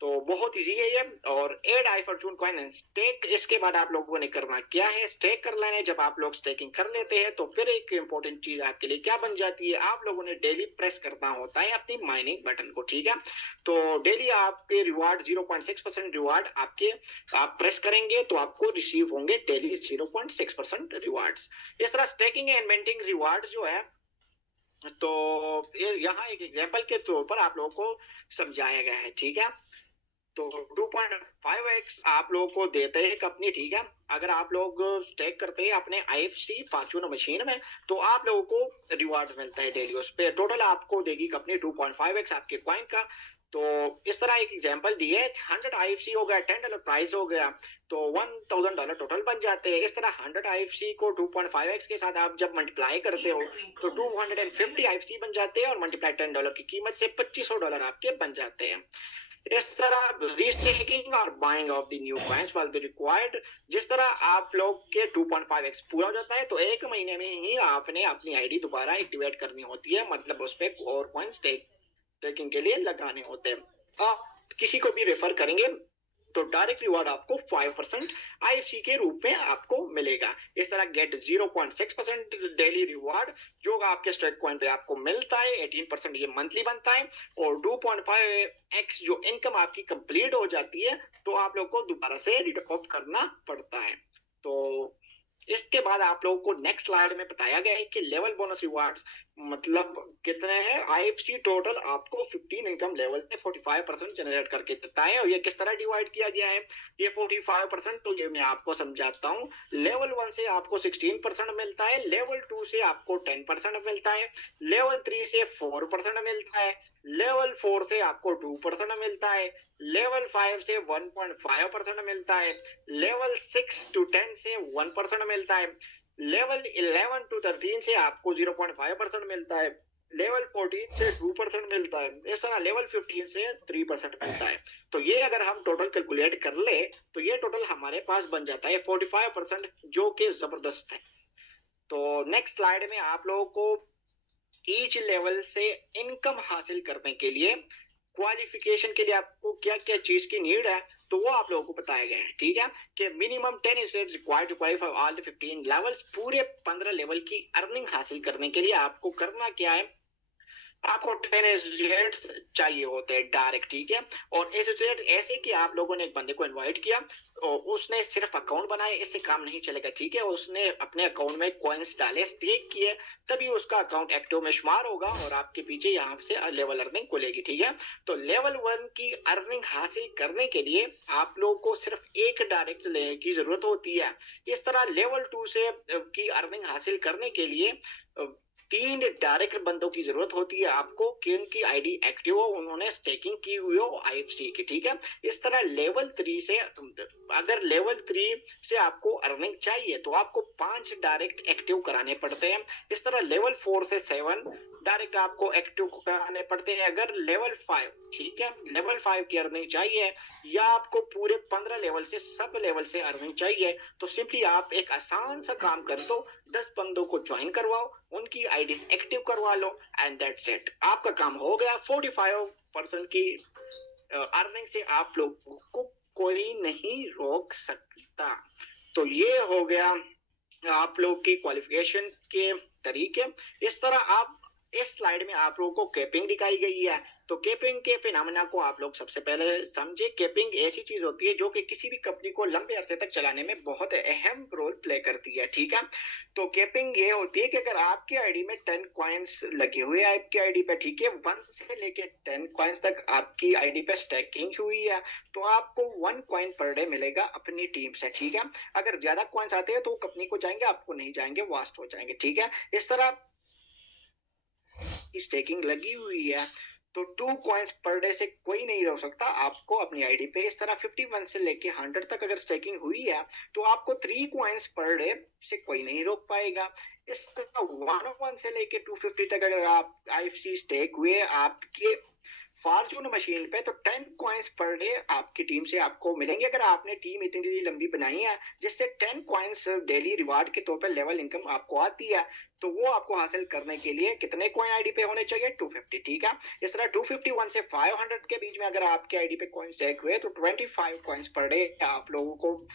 तो बहुत इजी है ये। और add I Fortune coin and stake, इसके बाद आप लोगों ने करना क्या है, स्टेक कर लेने। जब आप लोग स्टेकिंग कर लेते हैं तो फिर एक इंपॉर्टेंट चीज आपके लिए क्या बन जाती है, आप लोगों ने डेली प्रेस करना होता है अपनी माइनिंग बटन को, ठीक है। तो डेली आपके रिवार्ड 0.6% रिवार्ड आपके आप प्रेस करेंगे तो आपको रिसीव होंगे डेली 0.6% रिवार्ड्स। इस तरह स्टेकिंग एंड मिंटिंग रिवार्ड जो है, तो यहाँ एक एग्जांपल के तौर पर आप लोगों को समझाया गया है, ठीक है। तो 2.5x आप लोगों को देते हैं कंपनी, ठीक है। अगर आप लोग स्टेक करते हैं अपने IFC फॉर्चून मशीन में तो आप लोगों को रिवार्ड्स मिलता है डेली, उस पे टोटल आपको देगी कंपनी 2.5x आपके कॉइन का। तो इस तरह एक एग्जांपल दी है, 100 IFC हो गया, $10 प्राइस हो गया, तो $1000 टोटल बन जाते हैं। इस तरह 100 IFC को 2.5x के साथ आप जब मल्टीप्लाई करते हो तो 250 IFC बन जाते हैं और मल्टीप्लाई $10 की कीमत से $2500 आपके बन जाते हैं। इस तरह रीस्टेकिंग और buying of the new coins will be required. जिस तरह आप लोग के 2.5x पूरा हो जाता है तो 1 महीने में ही आपने अपनी आईडी दोबारा एक्टिवेट करनी होती है, मतलब उस पे और कॉइन स्टेकिंग के लिए लगाने होते हैं। आप किसी को भी रेफर करेंगे तो डायरेक्ट रिवार्ड आपको 5% IFC के रूप में आपको मिलेगा। इस तरह गेट 0.6% डेली रिवार्ड जो आपके स्टेक कॉइन पे आपको मिलता है, 18% ये मंथली बनता है, और 2.5x जो इनकम आपकी कंप्लीट हो जाती है तो आप लोग को दोबारा से रिटॉप करना पड़ता है। तो इसके बाद आप लोगों को नेक्स्ट स्लाइड में बताया गया है कि लेवल बोनस रिवार्ड्स मतलब कितने हैं। IFC टोटल आपको 15 इनकम लेवल पे 45% जनरेट करके देता है, और ये किस तरह डिवाइड किया गया है ये 45%, तो ये मैं आपको समझाता हूँ। लेवल 1 से आपको 16% मिलता है, लेवल 2 से आपको 10% मिलता है, लेवल 3 से 4% मिलता है, लेवल 4 से आपको 2% मिलता है, लेवल 5 से 1.5% मिलता है, लेवल 6 to 10 से 1% मिलता है, लेवल 11 to 13 से आपको 0.5% मिलता है, लेवल 14 से 2% मिलता है, इस तरह लेवल 15 से 3% मिलता है। तो ये अगर हम टोटल कैलकुलेट कर ले तो ये टोटल हमारे पास बन जाता है 45%, जो कि जबरदस्त है। तो नेक्स्ट स्लाइड में आप लोगों को ईच लेवल से इनकम हासिल करने के लिए क्वालिफिकेशन के लिए आपको क्या क्या चीज की नीड है तो वो आप लोगों को बताया गया है, ठीक है। कि minimum 10 states required to qualify all the 15 levels. पूरे 15 लेवल की अर्निंग हासिल करने के लिए आपको करना क्या है, आपको 10 एसोसिएट्स चाहिए होते हैं डायरेक्ट, ठीक है। और एसोसिएट ऐसे कि आप लोगों ने एक बंदे को इनवाइट किया और उसने सिर्फ अकाउंट बनाए, इससे काम नहीं चलेगा, ठीक है। उसने अपने अकाउंट में कॉइन्स डाले, स्टेक किए, तभी उसका अकाउंट एक्टिव में शुमार होगा और आपके पीछे यहाँ से लेवल अर्निंग खुलेगी, ठीक है। तो लेवल 1 की अर्निंग हासिल करने के लिए आप लोगों को सिर्फ एक डायरेक्ट लेने की जरूरत होती है। इस तरह लेवल 2 से की अर्निंग हासिल करने के लिए 3 डायरेक्ट बंदों की जरूरत होती है आपको कि उनकी आईडी एक्टिव हो, उन्होंने स्टेकिंग की हुई हो IFC की, ठीक है। इस तरह लेवल 3 से, अगर लेवल 3 से आपको अर्निंग चाहिए तो आपको 5 डायरेक्ट एक्टिव कराने पड़ते हैं। इस तरह लेवल 4 से 7 डायरेक्ट आपको एक्टिव कराने पड़ते हैं। अगर लेवल 5, ठीक है, लेवल 5 की अर्निंग चाहिए या आपको पूरे 15 लेवल से सब लेवल से अर्निंग चाहिए तो सिंपली आप एक आसान सा काम कर दो, 10 बंदों को ज्वाइन करवाओ, उनकी आईडीज एक्टिव करवा लो एंड दैट्स इट, आपका काम हो गया। 45% की अर्निंग से आप लोगों को कोई नहीं रोक सकता। तो ये हो गया आप लोग की क्वालिफिकेशन के तरीके। इस तरह आप इस स्लाइड में आप लोगों को कैपिंग दिखाई गई है। तो कैपिंग के फिनोमेना को आप लोग सबसे पहले समझे। कैपिंग ऐसी चीज होती है जो कि किसी भी कंपनी को लंबे अरसे तक चलाने में बहुत अहम रोल प्ले करती है, ठीक है। तो कैपिंग ये होती है कि अगर आपकी आईडी में 10 कॉइन्स लगे हुए हैं आपकी आईडी पे, ठीक है, 1 से लेके 10 कॉइन्स तक आपकी आईडी पे स्टैकिंग हुई है तो आपको 1 कॉइन पर डे मिलेगा अपनी टीम से, ठीक है। अगर ज्यादा कॉइन्स आते हैं तो कंपनी को जाएंगे, आपको नहीं जाएंगे, वास्ट हो जाएंगे, ठीक है। इस तरह स्टेकिंग लगी हुई है तो 2 कॉइन्स पर डे से कोई नहीं रोक सकता आपको अपनी आईडी पे। इस तरह 51 से लेके 100 तक अगर स्टेकिंग हुई है तो आपको 3 कॉइन्स पर डे से कोई नहीं रोक पाएगा। इस तरह 101 से लेके 250 तक अगर आप IFC स्टेक हुए आपके फॉर्च्यून मशीन पे तो 10 कॉइन्स पर डे आपकी टीम से आपको मिलेंगे। अगर आपने टीम इतनी लंबी बनाई है जिससे 10 कॉइन्स डेली रिवार्ड के तौर पर लेवल इनकम आपको आती है, तो वो आपको हासिल करने के लिए कितने कॉइन आईडी पे होने चाहिए? 250। ठीक है, इस तरह 251 से 500 के बीच में अगर आपके आईडी पे कॉइन्स स्टैक हुए तो 25 कॉइन्स पर डे आप लोगों को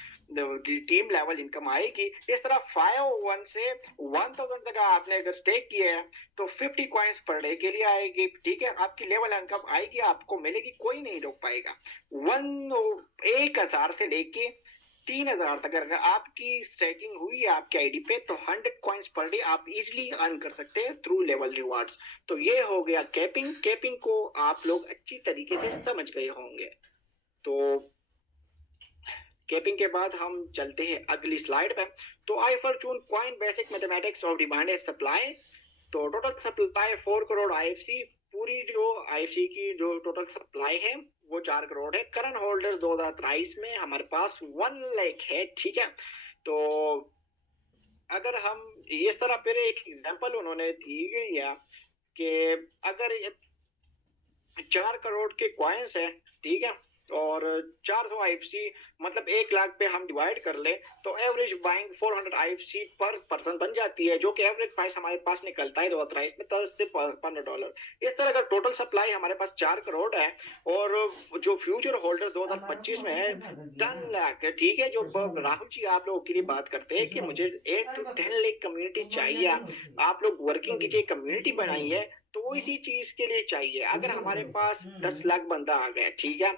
टीम लेवल इनकम आएगी। इस तरह 501 से 1000 तक आपने अगर स्टेक किया है तो 50 कॉइन्स पर डे के लिए आएगी। ठीक है, आपकी लेवल इनकम आएगी, आपको मिलेगी, कोई नहीं रोक पाएगा। 1000 से लेके 3000 तक अगर आपकी स्टेकिंग हुई है आपके आईडी पे तो 100 कॉइन्स पर डे आप इजीली अर्न कर सकते हैं थ्रू लेवल रिवार्ड्स। तो ये हो गया कैपिंग। कैपिंग को आप लोग अच्छी तरीके से समझ गए होंगे। तो कैपिंग के बाद हम चलते हैं अगली स्लाइड पे। तो आई Fortune coin basic mathematics of demand and supply. तो टोटल सप्लाई 4 करोड़ आईएफसी, पूरी जो आईएफसी की जो टोटल सप्लाई है वो 4 करोड़ है। करंट होल्डर्स 2023 में हमारे पास 1 लाख है। ठीक है, तो अगर हम इस तरह फिर एक एग्जांपल उन्होंने दी गई है कि अगर 4 करोड़ के कॉइन्स है, ठीक है, और 400 आईएफसी मतलब 1 लाख पे हम डिवाइड कर ले तो एवरेज बाइंग 400 आईएफसी पर पर्सन बन जाती है, जो कि एवरेज प्राइस हमारे पास निकलता है 2023 में 10 से $15। इस तरह का टोटल सप्लाई हमारे पास 4 करोड़ है और जो फ्यूचर होल्डर 2025 में है 10 लाख है। ठीक है, जो राहुल जी आप लोगों के लिए बात करते हैं कि मुझे 8 to 10 लाख कम्युनिटी चाहिए, आप लोग वर्किंग कीजिए, कम्युनिटी बनाई है, तो वो इसी चीज के लिए चाहिए। अगर हमारे पास 10 लाख बंदा आ गया, ठीक है,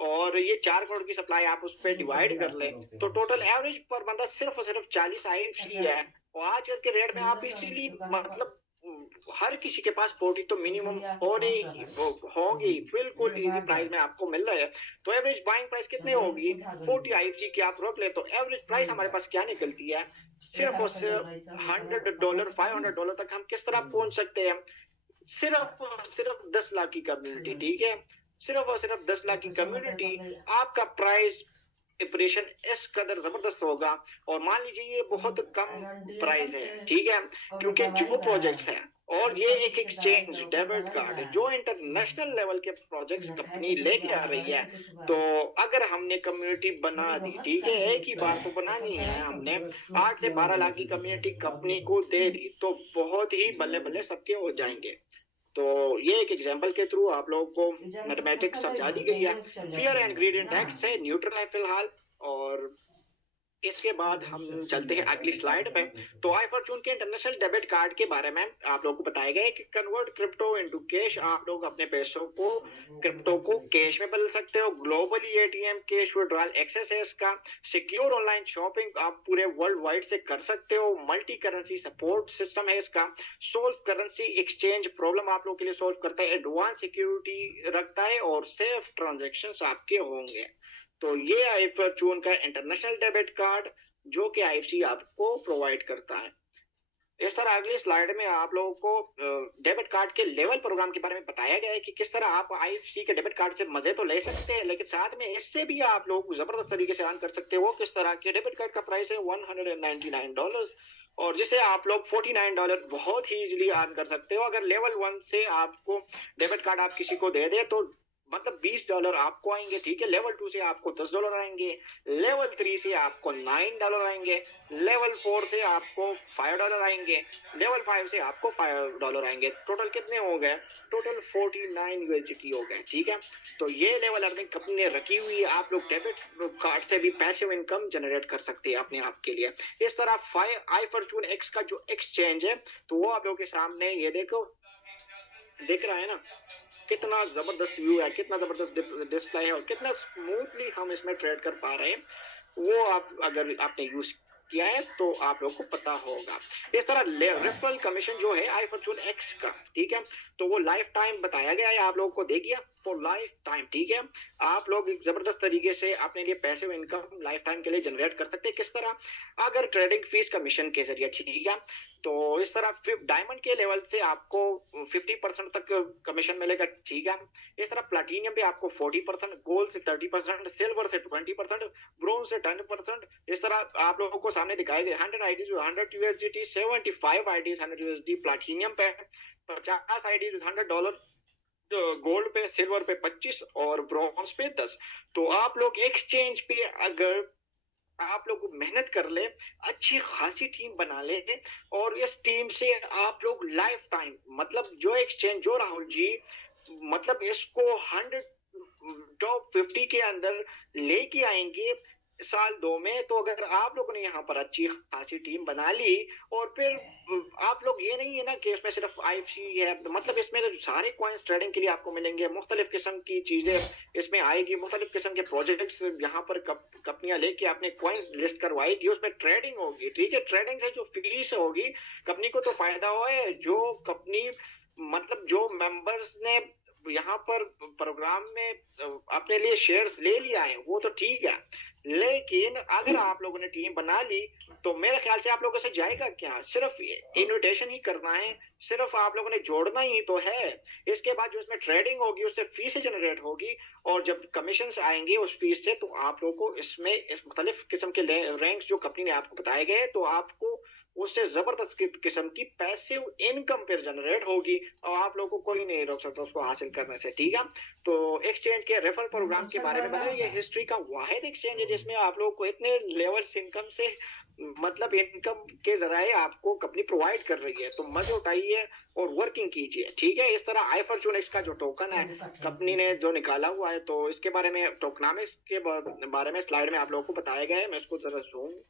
और ये 4 करोड़ की सप्लाई आप उस पर डिवाइड कर ले तो टोटल एवरेज पर बंदा सिर्फ और सिर्फ 40 आईएफसी है। और आजकल के रेट में आप इसीलिए मतलब हर किसी के पास 40 तो मिनिमम होगी, बिल्कुल इजी प्राइस में आपको मिल रहा है। तो एवरेज बाइंग प्राइस कितने होगी? 40 आईएफसी की आप रख ले तो एवरेज प्राइस हमारे पास क्या निकलती है? सिर्फ और सिर्फ $100 $500 तक हम किस तरह पहुंच सकते हैं? सिर्फ और सिर्फ 10 लाख की कम्युनिटी। ठीक है, सिर्फ और सिर्फ 10 लाख की कम्युनिटी, आपका प्राइस ऑपरेशन इस कदर जबरदस्त होगा। और मान लीजिए ये बहुत कम प्राइस है, ठीक है, क्योंकि जो प्रोजेक्ट्स हैं और ये एक एक्सचेंज डेबिट कार्ड है जो इंटरनेशनल लेवल के प्रोजेक्ट्स कंपनी लेके आ रही है। तो अगर हमने कम्युनिटी बना दी, ठीक है, एक ही बार तो बनानी है, हमने 8 से 12 लाख की कम्युनिटी कंपनी को दे दी तो बहुत ही बल्ले बल्ले सबके हो जाएंगे। तो ये एक एग्जांपल के थ्रू आप लोगों को मैथमेटिक्स समझा दी गई है। फियर एंड ग्रीड इंडेक्स है न्यूट्रल है फिलहाल। और इसके बाद हम चलते हैं अगली स्लाइड पे। तो आई फॉर्चून के इंटरनेशनल डेबिट कार्ड के बारे में आप लोगों को बताया गया है कि कन्वर्ट क्रिप्टो इनटू कैश, आप लोग अपने पैसों को क्रिप्टो को कैश में बदल सकते हो। Globally ATM cash withdrawal access है इसका। सिक्योर ऑनलाइन शॉपिंग आप पूरे वर्ल्ड वाइड से कर सकते हो। मल्टी करेंसी सपोर्ट सिस्टम है इसका। सोल्व करेंसी एक्सचेंज प्रॉब्लम आप लोगों के लिए सोल्व करता है। एडवांस सिक्योरिटी रखता है और सेफ ट्रांजैक्शंस आपके होंगे। तो ये आई फॉर्चून का इंटरनेशनल डेबिट कार्ड जो कि आईएफसी आपको प्रोवाइड करता है। इस तरह अगली स्लाइड में आप लोगों को डेबिट कार्ड के लेवल प्रोग्राम के बारे में बताया गया है कि किस तरह आप आईएफसी के डेबिट कार्ड से मजे तो ले सकते हैं, लेकिन साथ में इससे भी आप लोग जबरदस्त तरीके से अर्न कर सकते हैं। वो किस तरह के डेबिट कार्ड का प्राइस है $199 और जिसे आप लोग $49 बहुत ही इजीली अर्न कर सकते हो। अगर लेवल 1 से आपको डेबिट कार्ड आप किसी को दे दे तो मतलब $20 आपको आएंगे, ठीक है। लेवल 2 से आपको $10 आएंगे, लेवल 3 से आपको $9 आएंगे, लेवल 4 से आपको $5 आएंगे, लेवल 5 से आपको $5 आएंगे। टोटल कितने हो गए? टोटल 49 USDT हो गए, ठीक है। तो ये लेवल अर्निंग कंपनी ने रखी हुई है। आप लोग डेबिट कार्ड से भी पैसिव इनकम जनरेट कर सकते हैं अपने आप के लिए। इस तरह आई फॉर्चून एक्स का जो एक्सचेंज है तो वो आप लोगों के सामने ये देखो दिख रहा है ना, कितना जबरदस्त व्यू है, कितना जबरदस्त डिस्प्ले है और कितना स्मूथली हम इसमें ट्रेड कर पा रहे हैं। वो आप अगर आपने यूज किया है तो आप लोगों को पता होगा। इस तरह रेफरल कमीशन जो है आई फॉर्चून एक्स का, ठीक है, तो वो लाइफ टाइम बताया गया है, आप लोगों को दे गया फॉर लाइफ टाइम, ठीक है। आप लोग एक जबरदस्त तरीके से अपने लिए पैसिव इनकम लाइफ टाइम के लिए जनरेट कर सकते हैं। किस तरह? अगर ट्रेडिंग फीस कमीशन के जरिए, ठीक है। तो इस तरह डायमंड के लेवल से आपको 50% तक कमीशन मिलेगा, ठीक है। इस तरह प्लैटिनियम पे आपको 40%, गोल्ड से 30%, सिल्वर से 20%, ब्रोंज से 10%। इस तरह आप लोगों को सामने दिखाए गए 100 IDs 100 USDT, 75 IDs 100 USD platinum पे, 50 आईडीज $100 गोल्ड पे, सिल्वर पे 25 और ब्रॉन्ज पे 10। तो आप लोग एक्सचेंज पे अगर आप लोग मेहनत कर ले, अच्छी खासी टीम बना ले, और इस टीम से आप लोग लाइफ टाइम, मतलब जो एक्सचेंज, जो राहुल जी, मतलब इसको 100 टॉप 50 के अंदर लेके आएंगे साल 2 में। तो अगर आप लोगों ने यहाँ पर अच्छी खासी टीम बना ली, और फिर आप लोग, ये नहीं है ना कि इसमें सिर्फ आईएफसी है, मतलब इसमें तो सारे कॉइन्स ट्रेडिंग के लिए आपको मिलेंगे, मुख्तलिफ किस्म की चीजें इसमें आएगी, मुख्तलिफ किस्म के प्रोजेक्ट्स यहाँ पर कंपनियां लेके अपने कॉइन्स लिस्ट करवाएगी, उसमें ट्रेडिंग होगी, ठीक है। ट्रेडिंग से जो फीस होगी कंपनी को तो फायदा हुआ है, जो कंपनी, मतलब जो मेंबर्स ने यहाँ पर प्रोग्राम में अपने लिए शेयर्स ले लिया है वो तो ठीक है, लेकिन अगर आप लोगों ने टीम बना ली तो मेरे ख्याल से आप लोगों से जाएगा क्या, सिर्फ इन्विटेशन ही करना है, सिर्फ आप लोगों ने जोड़ना ही तो है। इसके बाद जो इसमें ट्रेडिंग होगी उससे फीस जनरेट होगी, और जब कमीशन आएंगे उस फीस से, तो आप लोगों को इसमें इस मुख्तलिफ किस्म के रैंक्स जो कंपनी ने आपको बताए गए, तो आपको उससे जबरदस्त किस्म की पैसिव इनकम फिर जनरेट होगी, और आप लोगों को कोई नहीं रोक सकता उसको हासिल करने से, ठीक है। तो एक्सचेंज के रेफर प्रोग्राम के बारे में बताओ, ये हिस्ट्री का वाहिद एक्सचेंज है जिसमें आप लोगों को इतने लेवल इनकम से, मतलब इनकम के जराए आपको कंपनी प्रोवाइड कर रही है, तो मजे उठाइए और वर्किंग कीजिए, ठीक है। इस तरह iFortunex का जो टोकन है कंपनी ने जो निकाला हुआ है, तो इसके बारे में, टोकनामिक्स के बारे में स्लाइड में आप लोगों को बताया गया है, मैं इसको जरा जूम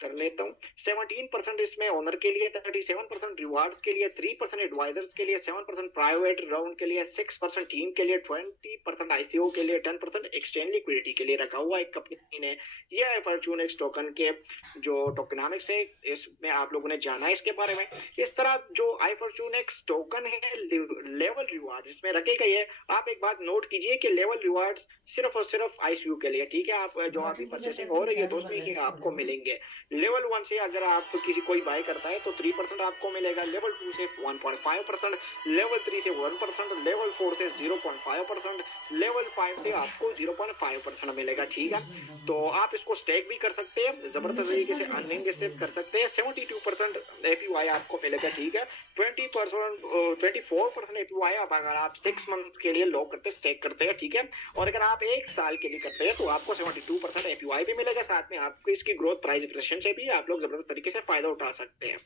कर लेता हूँ। 17% इसमें ओनर के लिए, 37% रिवार्ड्स के लिए, 3% एडवाइजर्स के लिए, 7% प्राइवेट राउंड के लिए, 6% टीम के लिए, 20% आईसीओ के लिए, 10% एक्सचेंज लिक्विडिटी के लिए रखा हुआ है कंपनी ने। यह iFortunex टोकन के जो टोकनामिक्स है, इसमें आप लोगों ने जाना है इसके बारे में। इस तरह जो iFortunex टोकन है, लेवल रिवार्ड इसमें रखे गए हैं। आप एक बात नोट कीजिए कि लेवल रिवार्ड्स सिर्फ और सिर्फ आईसीयू के लिए, ठीक है। आप जो आपकी परचेसिंग हो रही है तो उसमें ही आपको मिलेंगे। लेवल 1 से अगर आप किसी कोई बाय करता है तो 3% आपको मिलेगा, लेवल 2 से 1.5%, लेवल 3 से 1%, लेवल 4 से 0.5%, लेवल 5 से आपको 0.5% मिलेगा, ठीक है। तो आप इसको स्टेक भी कर सकते हैं, जबरदस्त तरीके से अर्निंग इससे कर सकते हैं। 72% एपीवाई आपको मिलेगा, ठीक है। 24% एपीवाई आप अगर आप 6 मंथ के लिए लॉक करते, स्टेक करते हैं, ठीक है। और अगर आप 1 साल के लिए करते हैं तो आपको 72% एपीवाई भी मिलेगा, साथ में आपको इसकी ग्रोथ प्राइस एक्सप्रेशन से भी आप लोग जबरदस्त तरीके से फायदा उठा सकते हैं।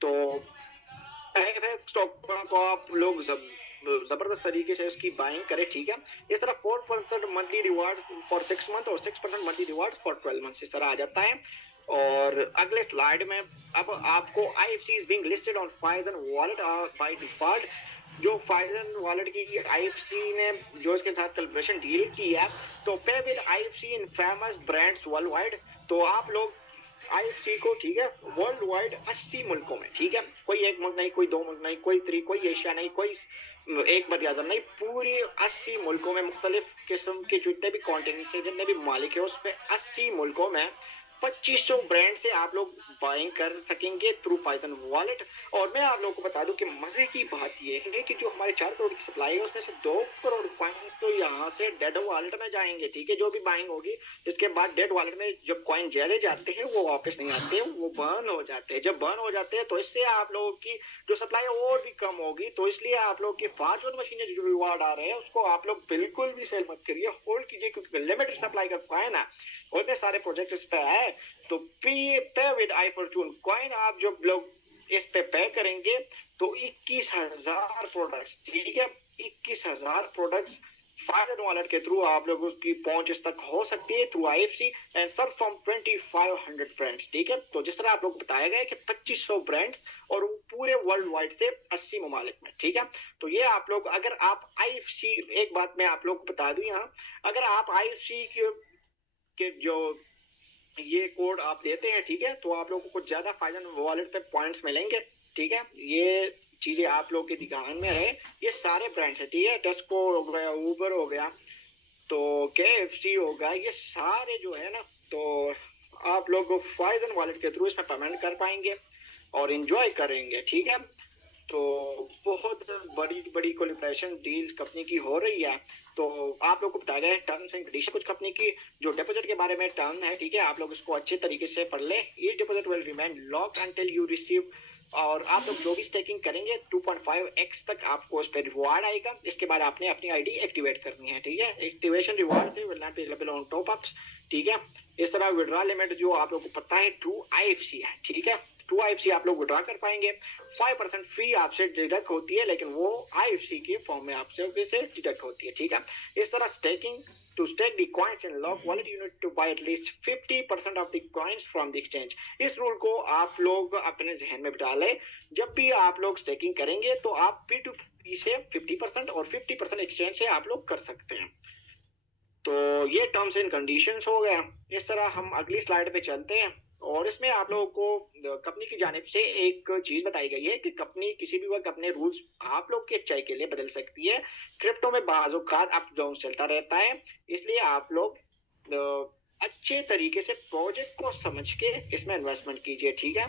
तो स्टॉक को आप लोग जबरदस्त तरीके से इसकी बाइंग करें, ठीक है। इस तरह 4% मंथली रिवार्ड फॉर 6 मंथ और 6% मंथली रिवार्ड फॉर 12 मंथ इस तरह आ जाता है। और अगले स्लाइड में अब आपको IFC is being listed on Pfizer wallet by default. जो Pfizer वॉलेट की IFC ने जो इसके साथ कोलैबोरेशन डील की है, तो पे with IFC in famous brands world wide. तो आप लोग IFC को, ठीक है, वर्ल्ड वाइड 80 मुल्कों में, ठीक है, कोई एक मुल्क नहीं, कोई 2 मुल्क नहीं, कोई एशिया नहीं, कोई एक बरआज़म नहीं, पूरी 80 मुल्कों में, मुख्तलिफ किस्म के जितने भी कॉन्टिनेंट से, जितने भी मालिक है, उसमें 80 मुल्कों में 2500 ब्रांड से आप लोग बाइंग कर सकेंगे थ्रू Pfizer वॉलेट। और मैं आप लोगों को बता दूं कि मजे की बात यह है कि जो हमारे 4 करोड़ की सप्लाई है उसमें से 2 करोड़ कॉइन्स तो यहाँ से डेड वॉलेट में जाएंगे, ठीक है। जो भी बाइंग होगी इसके बाद डेड वॉलेट में जब कॉइन चले जाते हैं वो वापस नहीं आते, वो बर्न हो जाते हैं। जब बर्न हो जाते हैं तो इससे आप लोगों की जो सप्लाई और भी कम होगी, तो इसलिए आप लोग की फॉर्चून मशीन जो रिवार्ड आ रहे हैं उसको आप लोग बिल्कुल भी सेल मत करिए, होल्ड कीजिए, क्योंकि लिमिटेड सप्लाई का कॉइन है, उतने सारे प्रोजेक्ट इस पे है। तो पे विद iFortune कॉइन आप जो लोग इस पे पे करेंगे तो 21,000 प्रोडक्ट्स, ठीक है, 21,000 प्रोडक्ट्स Pfizer वॉलेट के थ्रू आप लोगों की पहुंच इस तक हो सकती है through IFC and serve from 2500 brands, ठीक है। तो जिस तरह आप लोग बताया गया है कि 2500 ब्रांड्स और पूरे वर्ल्ड वाइड से 80 ममालिक में, ठीक है। तो ये आप लोग, अगर आप IFC, एक बात मैं आप लोग को बता दूं यहाँ, अगर आप IFC के जो ये कोड आप देते हैं, ठीक है, तो आप लोगों को कुछ ज्यादा Pfizer वॉलेट पे पॉइंट्स मिलेंगे, ठीक है। ये चीजें आप लोग के ध्यान में रहे, ये सारे ब्रांड्स है, ठीक है, टेस्को हो गया, उबर हो गया, तो KFC हो गया, ये सारे जो है ना, तो आप लोग Pfizer वॉलेट के थ्रू इसमें पेमेंट कर पाएंगे और एंजॉय करेंगे, ठीक है। तो बहुत बड़ी बड़ी कोलैबोरेशन डील्स कंपनी की हो रही है। तो आप लोग को बताया गया है टर्म्स एंड कंडीशन कुछ कंपनी की जो डिपॉजिट के बारे में टर्म है, ठीक है, आप लोग इसको अच्छे तरीके से पढ़ ले। Each deposit will remain locked until you receive और आप लोग जो भी स्टेकिंग करेंगे 2.5x तक आपको उस पर रिवार्ड आएगा। इसके बाद आपने अपनी आईडी एक्टिवेट करनी है, ठीक है। एक्टिवेशन रिवार्ड से will not be available on top ups, ठीक है। इस तरह विड्रॉ लिमिट जो आप लोगों को पता है 2IFC है, ठीक है। 2IFC आप लोग विड्रॉ कर पाएंगे। 5% फी आपसे डिडक्ट होती है, लेकिन वो IFC के फॉर्म में आपसे से डिडक्ट होती है, ठीक है। इस तरह staking to stake the coins in lock wallet you need to buy at least 50% of the coins from the exchange। इस रूल को आप लोग अपने जहन में बिठा लें। जब भी आप लोग स्टेकिंग करेंगे तो आप P2P से 50% और 50% एक्सचेंज से आप लोग कर सकते हैं। तो ये टर्म्स एंड कंडीशंस हो गया। इस तरह हम अगली स्लाइड पे चलते हैं और इसमें आप लोगों को कंपनी की जानिब से एक चीज बताई गई है कि कंपनी किसी भी वक्त अपने रूल्स आप लोग के अच्छाई के लिए बदल सकती है। क्रिप्टो में बाज़ औक़ात अप डाउन चलता रहता है, इसलिए आप लोग अच्छे तरीके से प्रोजेक्ट को समझ के इसमें इन्वेस्टमेंट कीजिए, ठीक है।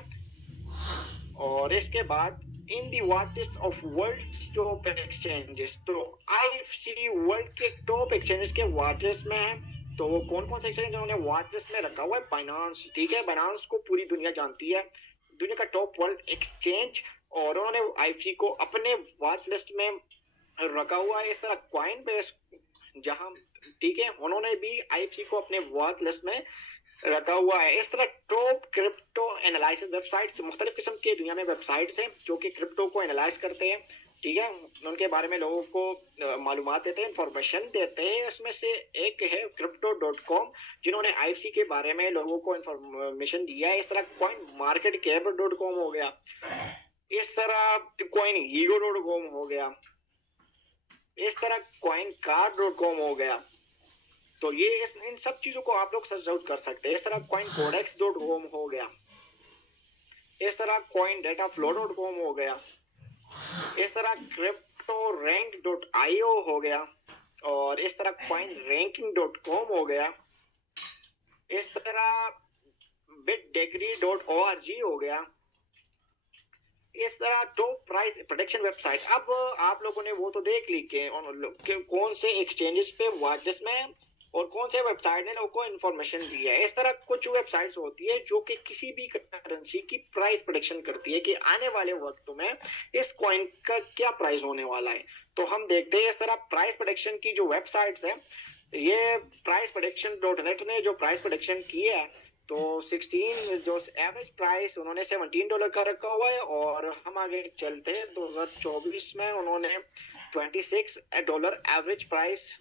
और इसके बाद इन दी वाटेस्ट ऑफ वर्ल्ड टॉप एक्सचेंजेस, तो IFC वर्ल्ड के टॉप एक्सचेंजेस के वाटेस्ट में है। तो वो कौन कौन से एक्सचेंज उन्होंने वॉच लिस्ट में रखा हुआ है? बाइनांस, ठीक है। बाइनांस को पूरी दुनिया जानती है, दुनिया का टॉप वर्ल्ड एक्सचेंज, और उन्होंने IFC को अपने वॉच लिस्ट में रखा हुआ है। इस तरह कॉइन बेस जहां, ठीक है, उन्होंने भी IFC को अपने वॉच लिस्ट में रखा हुआ है। इस तरह टॉप क्रिप्टो एनालिसिस वेबसाइट्स, मुख्तलिफ किस्म के दुनिया में वेबसाइट्स हैं जो कि क्रिप्टो को एनालाइज करते हैं, ठीक है। उनके बारे में लोगों को मालूमात देते हैं, इंफॉर्मेशन देते हैं। इसमें से एक है crypto.com, जिन्होंने IFC के बारे में लोगों को इंफॉर्मेशन दिया है। इस तरह coinmarketcap.com हो गया, इस तरह coinhero.com हो गया, इस तरह coincard.com हो गया। तो ये इन सब चीजों को आप लोग सर्च आउट कर सकते हैं। इस तरह coincodex.com हो गया, इस तरह coindataflow.com हो गया, इस तरह cryptorank.io हो गया, और इस तरह coinranking.com हो गया, इस तरह bitdegree.org हो गया, इस तरह टॉप प्राइस प्रोटेक्शन वेबसाइट। अब आप लोगों ने वो तो देख ली कि कौन से एक्सचेंजेस पे वॉच लिस्ट में और कौन से वेबसाइट ने लोगों को इन्फॉर्मेशन दी है। इस तरह कुछ वेबसाइट्स होती है जो कि किसी भी करेंसी की प्राइस प्रेडिक्शन करती है कि आने वाले वक्त में इस कॉइन का क्या प्राइस होने वाला है। तो हम देखते हैं इस तरह प्राइस प्रेडिक्शन की जो वेबसाइट्स है, ये priceprediction.net ने जो प्राइस प्रेडिक्शन की है, तो 16 जो एवरेज प्राइस उन्होंने $17 का रखा हुआ है। और हम आगे चलते हैं, 2024 में उन्होंने $26 एवरेज प्राइस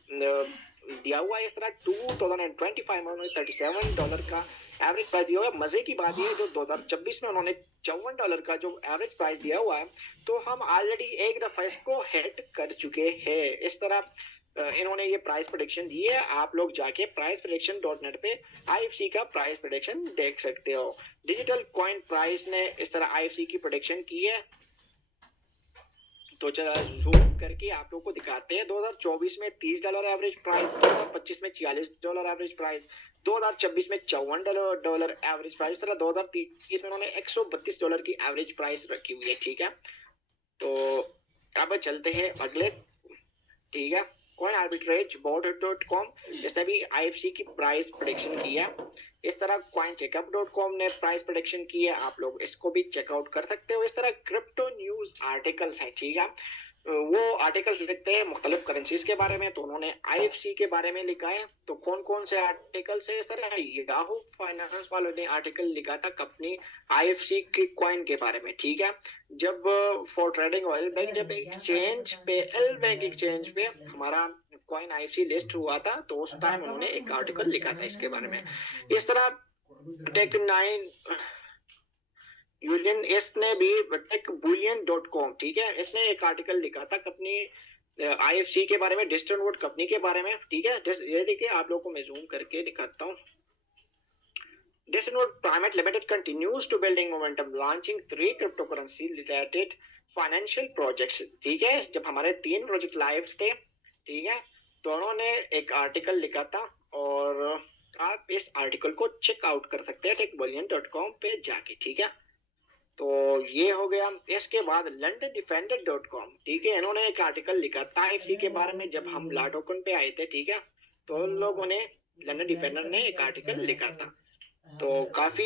दिया हुआ है। इस तरह 2025 में उन्होंने $37 का एवरेज प्राइस दिया हुआ है। मजे की बात यह है जो 2026 में उन्होंने $54 का जो एवरेज प्राइस दिया हुआ है, तो हम ऑलरेडी एक दफा इसको हिट कर चुके हैं। इस तरह इन्होंने ये प्राइस प्रेडिक्शन दी है। आप लोग जाके priceprediction.net पे IFC का प्राइस प्रेडिक्शन देख सकते हो। डिजिटल कॉइन प्राइस ने इस तरह IFC की प्रेडिक्शन की है। तो चला जूम करके आप लोगों को दिखाते हैं। 2024 में $30 एवरेज प्राइस, 2025 में $46 एवरेज प्राइस, 2026 में $54 एवरेज प्राइस। इस तरह 2030 में उन्होंने $132 की एवरेज प्राइस रखी हुई है, ठीक है। तो अब चलते हैं अगले, ठीक है। coinarbitrageboard.com, इसने भी IFC की प्राइस प्रेडिक्शन की है। इस तरह coincheckup.com ने प्राइस प्रेडिक्शन की है, आप लोग इसको भी चेकआउट कर सकते हो। इस तरह क्रिप्टो न्यूज आर्टिकल्स है, ठीक है। वो आर्टिकल्स लिखते हैं मुख्तलिफ करेंसीज के बारे में, तो उन्होंने IFC के बारे में लिखा है। तो कौन कौन से आर्टिकल्स है? इस तरह याहू फाइनेंस वालों ने आर्टिकल लिखा था कंपनी IFC के कॉइन के बारे में, ठीक है। जब फॉर ट्रेडिंग ऑयल बैंक, जब एक्सचेंज पे एल बैंक एक्सचेंज पे हमारा कॉइन IFC लिस्ट हुआ था, तो उस टाइम उन्होंने एक आर्टिकल लिखा था इसके बारे में। इस तरह टेक9 यूलियन, इसने भी techbullion.com, ठीक है, इसने एक आर्टिकल लिखा था कंपनी IFC के बारे में, डिजिटल वोट कंपनी के बारे में, ठीक है। ये देखिए, आप लोगों को मैं जूम करके दिखाता हूँ। Destinwood Private Limited continues to building momentum, launching 3 cryptocurrency related financial projects, ठीक है। जब हमारे 3 प्रोजेक्ट लाइव थे, ठीक है, तो उन्होंने एक आर्टिकल लिखा था और आप इस आर्टिकल को चेक आउट कर सकते हैं techbullion.com पे जाके, ठीक है। तो ये हो गया। इसके बाद londondefender.com, ठीक है, इन्होंने एक आर्टिकल लिखा था IFC के बारे में। जब हम लाटोकन पे आए थे, ठीक है, तो उन लोगों ने, लंदन डिफेंडर ने एक आर्टिकल लिखा था। तो काफी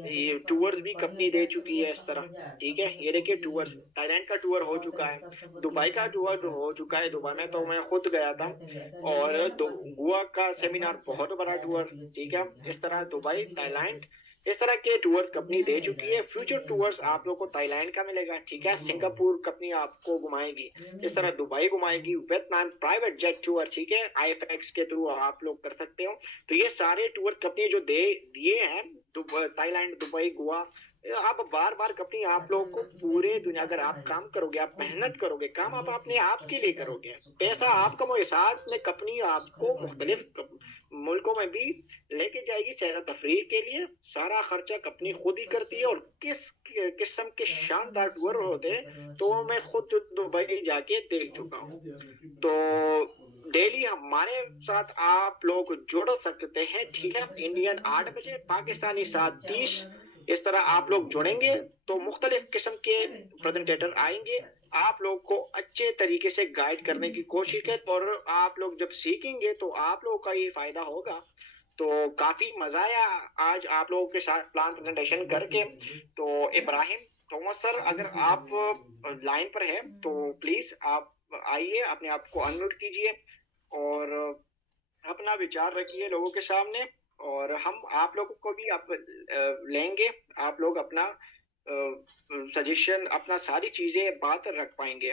ये टूर्स भी कंपनी दे चुकी है इस तरह, ठीक है। ये देखिए टूर्स, थाईलैंड का टूर हो चुका है, दुबई का टूर हो चुका है। दुबई में तो मैं खुद गया था। और गोवा का सेमिनार बहुत बड़ा टूर, ठीक है। इस तरह दुबई, थाईलैंड, इस तरह के टूर्स कंपनी दे चुकी है। फ्यूचर टूर्स आप लोग को थाईलैंड का मिलेगा, ठीक है। सिंगापुर कंपनी आपको घुमाएगी, इस तरह दुबई घुमाएगी, वियतनाम प्राइवेट जेट टूर, ठीक है, IFX के थ्रू आप लोग कर सकते हो। तो ये सारे टूर्स कंपनी जो दे दिए हैं, थाईलैंड, दुबई, गोवा, आप बार बार कंपनी आप लोगों को पूरे दुनिया, अगर आप काम करोगे, आप मेहनत करोगे, काम आप अपने आप के लिए करोगे, पैसा आप कमाओगे, साथ में कंपनी आपको मुख्तलिफ मुल्कों में भी लेके जाएगी सैर तफरीह के लिए। सारा खर्चा कंपनी खुद ही करती है। और किस किस्म के शानदार टूर होते हैं तो मैं खुद दुबई जाके देख चुका हूँ। तो डेली हमारे साथ आप लोग जुड़ सकते हैं, ठीक है। इंडियन 8 बजे, पाकिस्तानी 7:30, इस तरह आप लोग जुड़ेंगे तो मुख्तलिफ किस्म के प्रेजेंटेटर आएंगे, आप लोग को अच्छे तरीके से गाइड करने की कोशिश है। और आप लोग जब सीखेंगे तो आप लोगों का ही फायदा होगा। तो काफी मजा आया आज आप लोगों के साथ प्लान प्रेजेंटेशन करके। तो इब्राहिम थॉमस सर, अगर आप लाइन पर है तो प्लीज आप आइए, अपने आप को अनम्यूट कीजिए और अपना विचार रखिए लोगों के सामने। और हम आप लोगों को भी आप लेंगे, आप लोग अपना सजेशन, अपना सारी चीजें बात रख पाएंगे।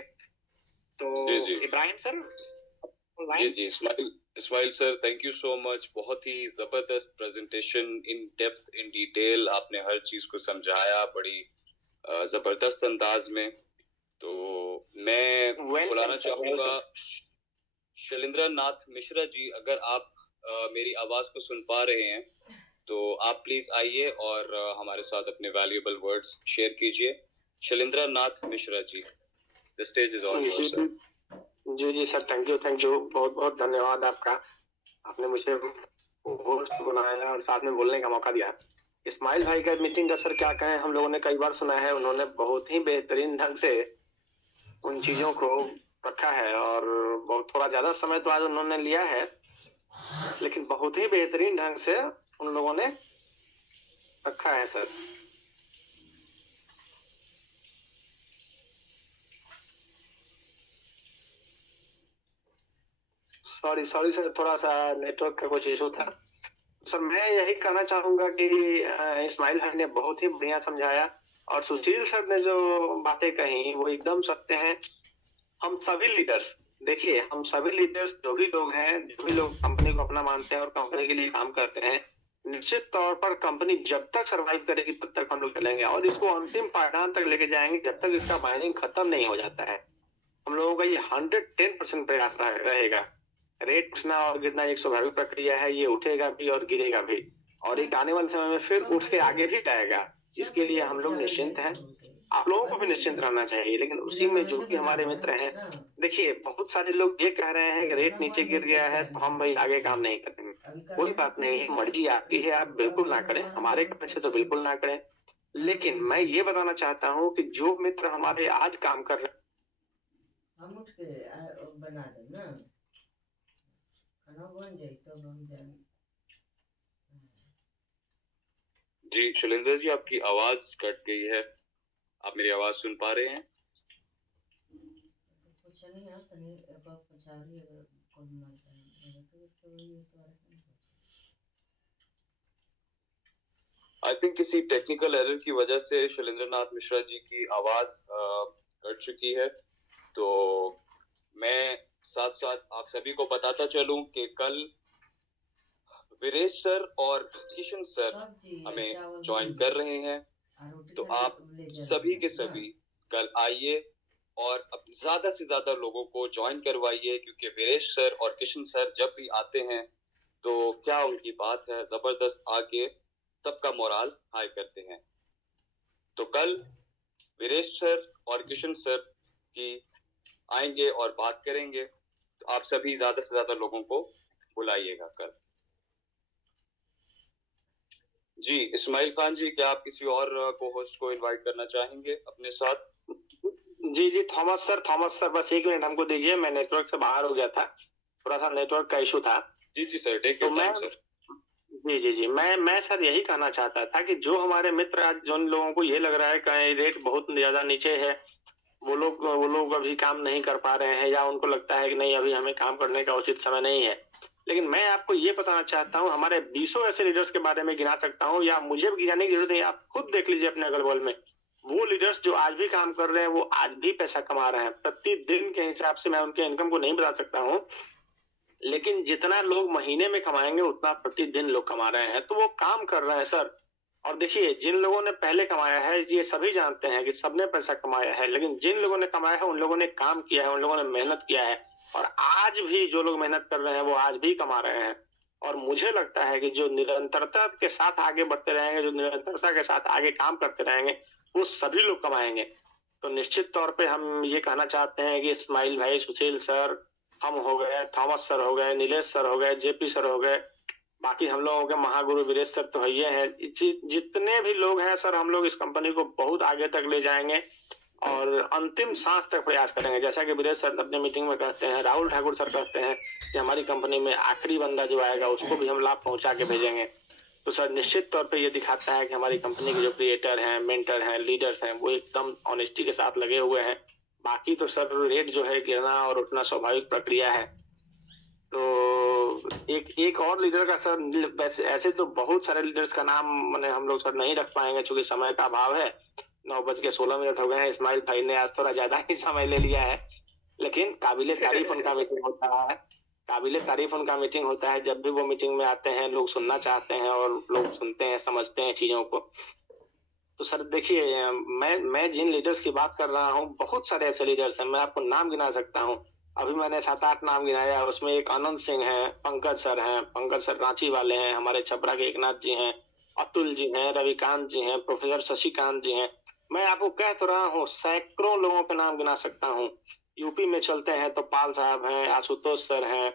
तो जी इब्राहिम सर जी लाइन। जी Ismail sir, thank you so much. बहुत ही जबरदस्त presentation, in depth, in detail आपने हर चीज को समझाया बड़ी जबरदस्त अंदाज में। तो मैं बुलाना चाहूंगा शैलेंद्र नाथ मिश्रा जी, अगर आप मेरी आवाज को सुन पा रहे हैं तो आप प्लीज आइए और हमारे साथ अपने वैल्यूएबल वर्ड्स शेयर कीजिए। Shailendra Nath Mishra ji, the stage is all yours sir. जी जी सर, थैंक यू, बहुत बहुत धन्यवाद आपका। आपने मुझे होस्ट बनाया और साथ में बोलने का मौका दिया। इस्माइल भाई का मीटिंग का सर क्या कहें, हम लोगों ने कई बार सुना है, उन्होंने बहुत ही बेहतरीन ढंग से उन चीजों को रखा है। और बहुत थोड़ा ज्यादा समय तो आज उन्होंने लिया है, लेकिन बहुत ही बेहतरीन ढंग से उन लोगों ने रखा है सर। सॉरी सर, थोड़ा सा नेटवर्क का कुछ इशू था सर। मैं यही कहना चाहूंगा कि इस्माइल भाई ने बहुत ही बढ़िया समझाया और सुशील सर ने जो बातें कही वो एकदम सत्य हैं। हम सभी लीडर्स, देखिए हम सभी लीडर्स, जो भी लोग हैं, जो भी लोग कंपनी को अपना मानते हैं और कंपनी के लिए काम करते हैं, निश्चित तौर पर कंपनी जब तक सरवाइव करेगी तब तक हम लोग चलेंगे और इसको अंतिम पायदान तक लेके जाएंगे जब तक इसका माइनिंग खत्म नहीं हो जाता है। हम लोगों का ये 110% प्रयास रहेगा। रेट उठना और गिरना एक स्वाभाविक प्रक्रिया है, ये उठेगा भी और गिरेगा भी, और एक आने वाले समय में फिर उठ के आगे भी जाएगा। इसके लिए हम लोग निश्चिंत हैं, आप लोगों को भी निश्चिंत रहना चाहिए। लेकिन उसी में जो भी हमारे मित्र हैं, देखिए बहुत सारे लोग ये कह रहे हैं कि रेट नीचे गिर गया है तो हम भाई आगे काम नहीं करेंगे। कोई बात नहीं है, मर्जी आपकी है, आप बिल्कुल ना करें, हमारे कहने से तो बिल्कुल ना करें। लेकिन मैं ये बताना चाहता हूँ कि जो मित्र हमारे आज काम कर रहे हम उठ के बना दे ना, खाना बन जाए तब हम जाए। जी शैलेंद्र जी, आपकी आवाज कट गई है, आप मेरी आवाज सुन पा रहे हैं? कुछ नहीं है, तनी एक बार पछाड़ी अगर कौन ना जाए तो ये तो आई थिंक किसी टेक्निकल एरर की वजह से शैलेंद्र नाथ मिश्रा जी की आवाज कट चुकी है। तो मैं साथ साथ आप सभी को बताता चलूं कि कल वीरेश सर और किशन सर हमें ज्वाइन कर रहे हैं। तो आप सभी के सभी कल आइए और ज्यादा से ज्यादा लोगों को ज्वाइन करवाइए, क्योंकि वीरेश सर और किशन सर जब भी आते हैं तो क्या उनकी बात है, जबरदस्त आके सबका मोराल हाई करते हैं। तो कल वीरेश सर और किशन सर की आएंगे और बात करेंगे, तो आप सभी ज्यादा से ज्यादा लोगों को बुलाइएगा कल। जी इस्माइल खान जी, क्या आप किसी और को होस्ट को इनवाइट करना चाहेंगे अपने साथ? जी थॉमस सर बस 1 मिनट हमको दीजिए, मैं नेटवर्क से बाहर हो गया था, थोड़ा सा नेटवर्क का इशू था। जी sir, take your time sir. जी जी जी, मैं सर यही कहना चाहता था कि जो हमारे मित्र आज जिन लोगों को ये लग रहा है कि रेट बहुत ज्यादा नीचे है, वो लोग अभी काम नहीं कर पा रहे हैं, या उनको लगता है कि नहीं अभी हमें काम करने का उचित समय नहीं है। लेकिन मैं आपको ये बताना चाहता हूँ, हमारे 20 ऐसे लीडर्स के बारे में गिना सकता हूँ, या मुझे भी गिनाने की जरूरत नहीं, आप खुद देख लीजिए अपने अगल बगल में। वो लीडर्स जो आज भी काम कर रहे हैं, वो आज भी पैसा कमा रहे हैं। प्रतिदिन के हिसाब से मैं उनके इनकम को नहीं बता सकता हूँ, लेकिन जितना लोग महीने में कमाएंगे उतना प्रतिदिन लोग कमा रहे हैं, तो वो काम कर रहे हैं सर। और देखिए, जिन लोगों ने पहले कमाया है, ये सभी जानते हैं कि सबने पैसा कमाया है, लेकिन जिन लोगों ने कमाया है उन लोगों ने काम किया है, उन लोगों ने मेहनत किया है, और आज भी जो लोग मेहनत कर रहे हैं वो आज भी कमा रहे हैं। और मुझे लगता है कि जो निरंतरता के साथ आगे बढ़ते रहेंगे, जो निरंतरता के साथ आगे काम करते रहेंगे, वो सभी लोग कमाएंगे। तो निश्चित तौर पे हम ये कहना चाहते हैं कि इस्माइल भाई, सुशील सर, हम हो गए, थॉमस सर हो गए, नीलेश सर हो गए, जेपी सर हो गए, बाकी हम लोगों के महागुरु वीरेश सर तो है हैं, जितने भी लोग हैं सर, हम लोग इस कंपनी को बहुत आगे तक ले जाएंगे और अंतिम सांस तक प्रयास करेंगे। जैसा कि वीरेश सर अपने मीटिंग में कहते हैं, राहुल ठाकुर सर कहते हैं कि हमारी कंपनी में आखिरी बंदा जो आएगा उसको भी हम लाभ पहुंचा के भेजेंगे। तो सर निश्चित तौर पे ये दिखाता है कि हमारी कंपनी के जो क्रिएटर हैं, मेंटर हैं, लीडर्स हैं, वो एकदम ऑनेस्टी के साथ लगे हुए हैं। बाकी तो सर रेट जो है गिरना और उठना स्वाभाविक प्रक्रिया है। तो एक और लीडर का सर, वैसे ऐसे तो बहुत सारे लीडर्स का नाम मैंने हम लोग सर नहीं रख पाएंगे क्योंकि समय का अभाव है। 9:16 हो गए हैं। इस्माइल भाई ने आज थोड़ा ज्यादा ही समय ले लिया है, लेकिन काबिले तारीफ उनका मीटिंग होता है, काबिले तारीफ उनका मीटिंग होता है। जब भी वो मीटिंग में आते हैं लोग सुनना चाहते हैं और लोग सुनते हैं, समझते हैं चीजों को। तो सर देखिए, मैं जिन लीडर्स की बात कर रहा हूँ, बहुत सारे ऐसे लीडर्स हैं, मैं आपको नाम गिना सकता हूँ। अभी मैंने 7-8 नाम गिनाया, उसमें एक आनंद सिंह है, पंकज सर हैं, पंकज सर रांची वाले हैं, हमारे छपरा के एकनाथ जी हैं, अतुल जी हैं, रविकांत जी हैं, प्रोफेसर शशिकांत जी हैं। मैं आपको कह तो रहा हूँ, सैकड़ों लोगों के नाम गिना सकता हूँ। यूपी में चलते हैं तो पाल साहब हैं, आशुतोष सर हैं,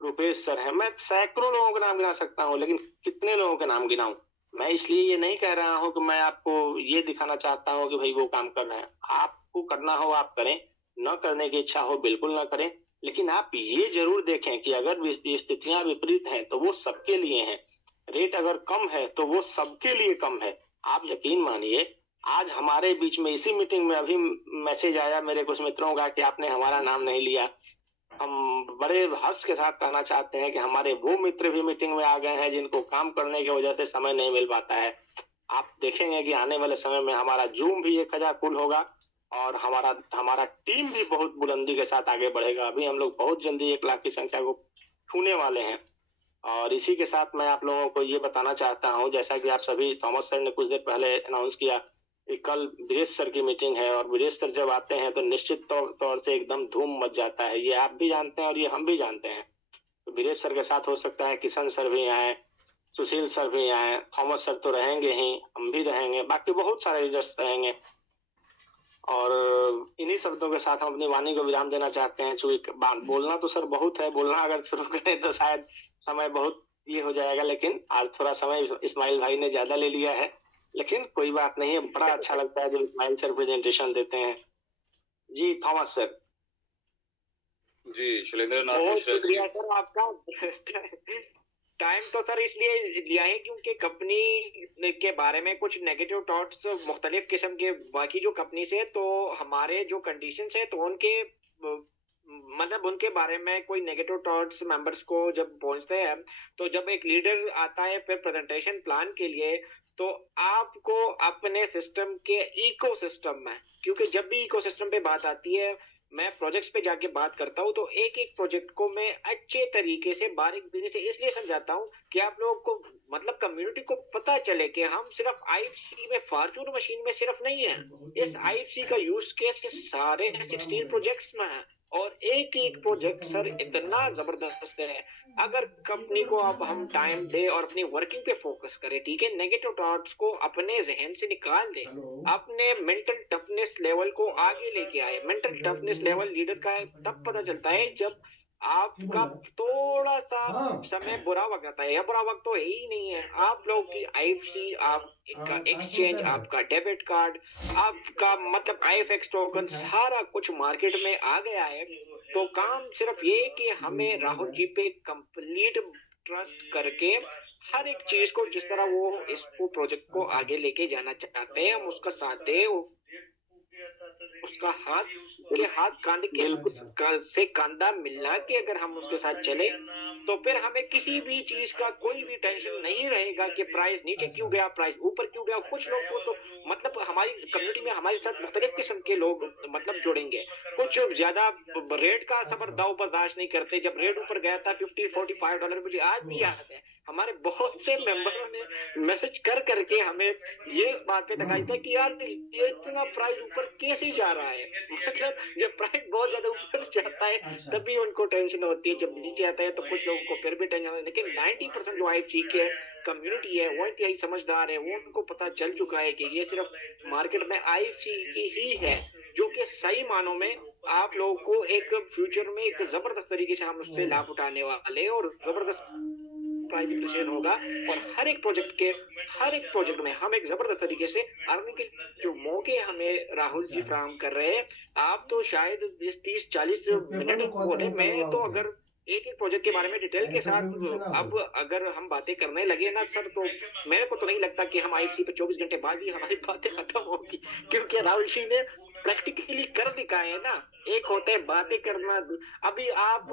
रुपेश सर हैं, मैं सैकड़ों लोगों के नाम गिना सकता हूँ। लेकिन कितने लोगों के नाम गिनाऊं? मैं इसलिए ये नहीं कह रहा हूँ कि मैं आपको ये दिखाना चाहता हूँ कि भाई वो काम कर रहे हैं। आपको करना हो आप करें, न करने की इच्छा हो बिल्कुल न करें, लेकिन आप ये जरूर देखें कि अगर स्थितियां विपरीत हैं तो वो सबके लिए हैं, रेट अगर कम है तो वो सबके लिए कम है। आप यकीन मानिए, आज हमारे बीच में इसी मीटिंग में अभी मैसेज आया मेरे कुछ मित्रों का कि आपने हमारा नाम नहीं लिया। हम बड़े हर्ष के साथ कहना चाहते हैं कि हमारे वो मित्र भी मीटिंग में आ गए हैं जिनको काम करने की वजह से समय नहीं मिल पाता है। आप देखेंगे कि आने वाले समय में हमारा जूम भी 1000 फुल होगा और हमारा टीम भी बहुत बुलंदी के साथ आगे बढ़ेगा। अभी हम लोग बहुत जल्दी 1 लाख की संख्या को छूने वाले हैं। और इसी के साथ मैं आप लोगों को ये बताना चाहता हूँ, जैसा कि आप सभी, थॉमस सर ने कुछ देर पहले अनाउंस किया कि कल वीरेश सर की मीटिंग है, और वीरेश सर जब आते हैं तो निश्चित तौर से एकदम धूम मच जाता है। ये आप भी जानते हैं और ये हम भी जानते हैं। तो वीरेश सर के साथ हो सकता है किशन सर भी आए, सुशील सर भी आए, थॉमस सर तो रहेंगे ही, हम भी रहेंगे, बाकी बहुत सारे लीडर्स रहेंगे। और इन्हीं शब्दों के साथ हम अपनी वाणी को विराम देना चाहते हैं। चूंकि बोलना तो सर बहुत है, बोलना अगर शुरू करें तो शायद समय बहुत ये हो जाएगा, लेकिन आज थोड़ा समय इस्माइल भाई ने ज्यादा ले लिया है, लेकिन कोई बात नहीं है। बड़ा अच्छा लगता है जब इस्माइल सर प्रेजेंटेशन देते हैं। जी थॉमस सर। जी शैलेंद्र नाथ बहुत मिश्रा जी, शुक्रिया सर आपका। टाइम तो सर इसलिए लिया है क्योंकि कंपनी के बारे में कुछ नेगेटिव थॉट्स मुख्तलिफ किस्म के बाकी जो कंपनी से, तो हमारे जो कंडीशंस है तो उनके मतलब उनके बारे में कोई नेगेटिव थॉट्स मेंबर्स को जब पहुंचते हैं, तो जब एक लीडर आता है फिर प्रेजेंटेशन प्लान के लिए, तो आपको अपने सिस्टम के इकोसिस्टम में, क्योंकि जब भी इकोसिस्टम पे बात आती है, मैं प्रोजेक्ट्स पे जाके बात करता हूँ, तो एक एक प्रोजेक्ट को मैं अच्छे तरीके से बारीक से इसलिए समझाता हूँ कि आप लोगों को मतलब कम्युनिटी को पता चले कि हम सिर्फ आईएफसी में, फॉर्चून मशीन में सिर्फ नहीं है, इस आईएफसी का यूज केस सारे 16 प्रोजेक्ट्स में है, और एक एक प्रोजेक्ट सर इतना जबरदस्त है। अगर कंपनी को अब हम टाइम दे और अपनी वर्किंग पे फोकस करें, ठीक है, नेगेटिव थॉट्स को अपने जहन से निकाल दे, अपने मेंटल टफनेस लेवल को आगे लेके आए। मेंटल टफनेस लेवल लीडर का तब पता चलता है जब आपका थोड़ा सा समय बुरा वक्त आता है, या बुरा वक्त तो है ही नहीं है, आप लोगों की आईएफसी, आपका एक्सचेंज, आपका डेबिट कार्ड, आपका मतलब आईएफएक्स टोकन, सारा कुछ मार्केट में आ गया है। तो काम सिर्फ ये कि हमें राहुल जी पे कंप्लीट ट्रस्ट करके हर एक चीज को जिस तरह वो इसको प्रोजेक्ट को आगे लेके जाना चाहते हैं, हम उसका साथ दें, उसका हाथ के हाथ कांधे से कांधा मिला के अगर हम उसके साथ चले तो फिर हमें किसी भी चीज का कोई भी टेंशन नहीं रहेगा कि प्राइस नीचे क्यों गया, प्राइस ऊपर क्यों गया। कुछ लोग को तो मतलब हमारी कम्युनिटी में हमारे साथ मुख्तलिफ किस्म के लोग मतलब जुड़ेंगे। कुछ ज्यादा रेट का सबर दाव बर्दाश्त नहीं करते। जब रेट ऊपर गया था $50-45, मुझे आज भी याद है, हमारे बहुत से मेंबरों ने मैसेज कर करके हमें ये इस बात पे दिखाई था कि यार ये इतना प्राइस ऊपर कैसे जा रहा है। मतलब जब प्राइस बहुत ज्यादा ऊपर जाता है तभी उनको टेंशन होती है, जब नीचे आता है तो कुछ लोगों को फिर भी टेंशन होती है। लेकिन 90% जो IFC के कम्युनिटी है वो इंतहाई समझदार है, वो उनको पता चल चुका है कि ये सिर्फ मार्केट में IFC की ही है जो कि सही मानों में आप लोगों को एक फ्यूचर में एक जबरदस्त तरीके से हम उससे लाभ उठाने वाले और जबरदस्त प्राइस डिप्रिसिएशन होगा। और हर एक प्रोजेक्ट में हम एक जबरदस्त तरीके से अर्निंग के जो मौके हमें राहुल जी फराहम कर रहे हैं। आप तो शायद 30-40 मिनट बोले, मैं तो अगर एक एक प्रोजेक्ट के बारे में डिटेल के साथ अब अगर हम बातें करने लगे ना सर, तो मेरे को तो नहीं लगता कि हम IFC पे 24 घंटे बाद ही हमारी बातें खत्म होगी, क्योंकि राहुल जी ने प्रैक्टिकली कर दिखाए है ना। एक होता है बातें करना। अभी आप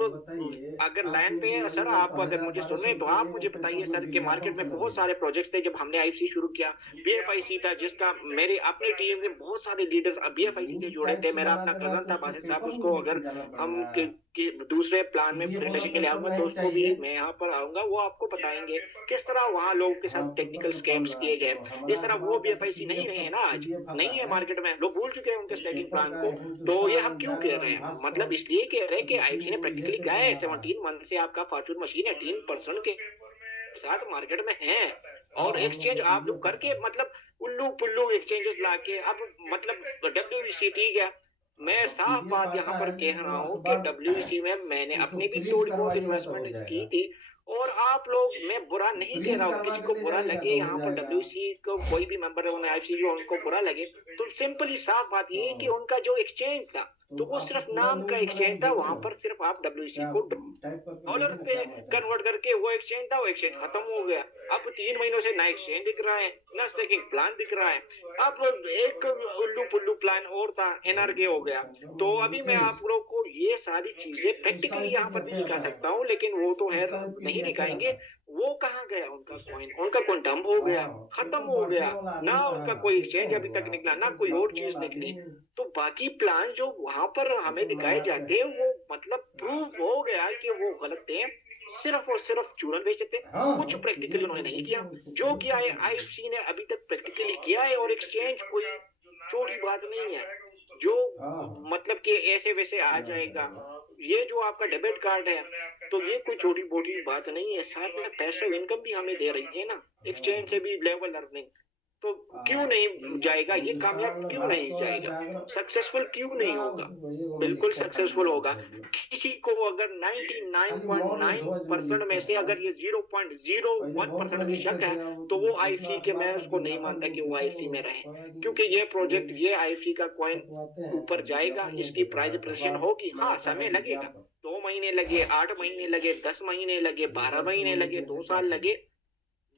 अगर लाइन पे है सर, आप अगर मुझे सुन रहे हैं तो आप मुझे बताइए सर कि मार्केट में बहुत सारे प्रोजेक्ट थे जब हमने IFC शुरू किया। BFIC था जिसका मेरी अपनी टीम में बहुत सारे लीडर्स BFIC से जुड़े थे। मेरा अपना कजन था बासित साहब, उसको अगर हम कि दूसरे प्लान में प्रेजेंटेशन के लिए आऊंगा तो उसको भी मैं यहाँ पर आऊंगा, वो आपको बताएंगे किस तरह वहाँ लोगों के साथ टेक्निकल स्कैम्स किए गए। जिस तरह वो BFIC नहीं रहे हैं ना, आज नहीं है मार्केट में, लोग भूल चुके हैं उनके स्टैकिंग प्लान को। तो ये हम क्यों कह रहे हैं, मतलब इसलिए कह रहे हैं कि IFC ने प्रैक्टिकली क्या है, 17 मंथ से आपका फॉर्चून मशीन 18% के साथ मार्केट में है। और एक्सचेंज आप लोग करके मतलब उल्लू पुल्लू एक्सचेंजेस लाके अब मतलब WEC ठीक है, मैं साफ बात यहाँ पर कह रहा हूँ कि WEC में मैंने अपनी भी थोड़ी बहुत इन्वेस्टमेंट की थी। और आप लोग, मैं बुरा नहीं कह रहा हूँ, किसी को बुरा लगे यहाँ पर WEC को कोई भी मेंबर है IFC जो उनको बुरा लगे, तो सिंपली साफ बात ये है कि उनका जो एक्सचेंज था तो वो सिर्फ नाम का एक्सचेंज था। वहां पर सिर्फ आप WEC को डॉलर पे कन्वर्ट करके वो एक्सचेंज था, वो एक्सचेंज खत्म हो गया। अब 3 महीनों से ना एक्सचेंज दिख रहा है ना स्टेकिंग प्लान दिख रहा है। अब एक उल्लू पुल्लू प्लान और था, NRK हो गया। तो अभी मैं आप लोग को ये सारी चीजें प्रैक्टिकली यहाँ पर भी दिखा सकता हूँ, लेकिन वो तो है नहीं दिखाएंगे। वो कहाँ गया उनका कॉइन डंप हो गया, खत्म हो गया, ना उनका कोई एक्सचेंज अभी तक निकला, ना कोई और चीज निकली। तो बाकी प्लान जो वहां पर हमें दिखाए जाते हैं वो मतलब प्रूव हो गया कि वो गलत थे, सिर्फ और सिर्फ चूरन बेचते थे। कुछ प्रैक्टिकली उन्होंने नहीं किया, जो किया है IFC ने अभी तक प्रैक्टिकली किया है। और एक्सचेंज कोई छोटी बात नहीं है जो मतलब कि ऐसे वैसे आ जाएगा। ये जो आपका डेबिट कार्ड है तो ये कोई छोटी मोटी बात नहीं है, साथ में पैसिव इनकम भी हमें दे रही है ना, एक्सचेंज से भी लेवल अर्निंग। तो क्यों नहीं जाएगा ये, कामयाब क्यों नहीं जाएगा, सक्सेसफुल क्यों नहीं होगा, बिल्कुल सक्सेसफुल होगा। किसी को अगर 99.9% में से अगर ये 0.01% भी शक है तो वो IFC के, मैं उसको नहीं मानता कि वो IFC में रहे, क्योंकि ये प्रोजेक्ट, ये IFC का कॉइन ऊपर जाएगा, इसकी प्राइस डिप्रिसिएशन होगी। हाँ समय लगेगा, 2 महीने लगे, 8 महीने लगे, 10 महीने लगे, 12 महीने लगे, 2 साल लगे,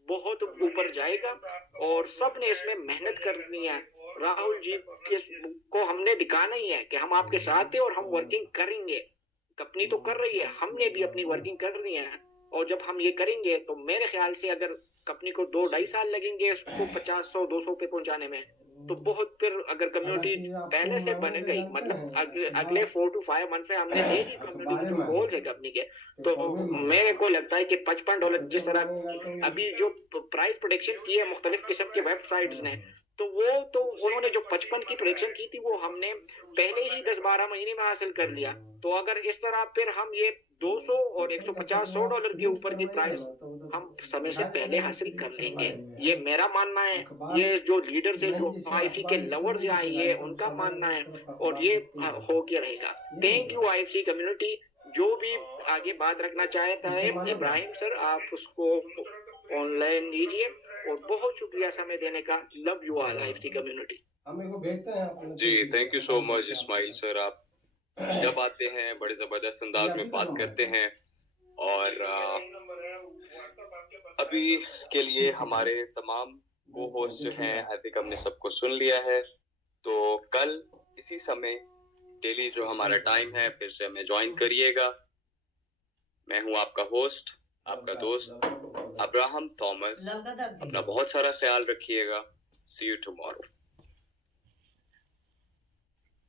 बहुत ऊपर जाएगा। और सब ने इसमें मेहनत करनी है। राहुल जी को हमने दिखाना ही है कि हम आपके साथ हैं और हम वर्किंग करेंगे। कंपनी तो कर रही है, हमने भी अपनी वर्किंग करनी है। और जब हम ये करेंगे तो मेरे ख्याल से अगर कंपनी को 2-2.5 साल लगेंगे इसको 50-100-200 पे पहुंचाने में, तो बहुत फिर अगर कम्युनिटी पहले से बन गई, मतलब अगले 4 to 5 मंथ में हमने दे दी कम्युनिटी जो गोल्स है कंपनी के, तो मेरे को लगता है कि $55 जिस तरह अभी जो प्राइस प्रोडिक्शन की है मुख्तलिफ किस्म के वेबसाइट्स ने, तो वो तो उन्होंने जो 55 की प्रोडिक्शन की थी वो हमने पहले ही 10-12 महीने में हासिल कर लिया। तो अगर इस तरह फिर हम ये 200 और 150 $100 के ऊपर की प्राइस हम समय से पहले हासिल कर लेंगे, ये मेरा मानना है। ये जो लीडर्स है, जो IFC के लवर्स आए, ये उनका मानना है और ये हो के रहेगा। Thank you IFC community. जो भी आगे बात रखना चाहता है इब्राहिम सर, आप उसको ऑनलाइन लीजिए। और बहुत शुक्रिया समय देने का। Love you all IFC community. जी thank you so much Ismail sir. आप जब आते हैं बड़े जबरदस्त अंदाज में बात करते हैं और अभी के लिए हमारे तमाम को होस्ट जो हैं आई थिंक हमने सबको सुन लिया है। तो कल इसी समय डेली जो हमारा टाइम है फिर से हमें ज्वाइन करिएगा। मैं हूं आपका होस्ट, आपका दोस्त अब्राहम थॉमस। अपना बहुत सारा ख्याल रखिएगा। सी यू टुमारो।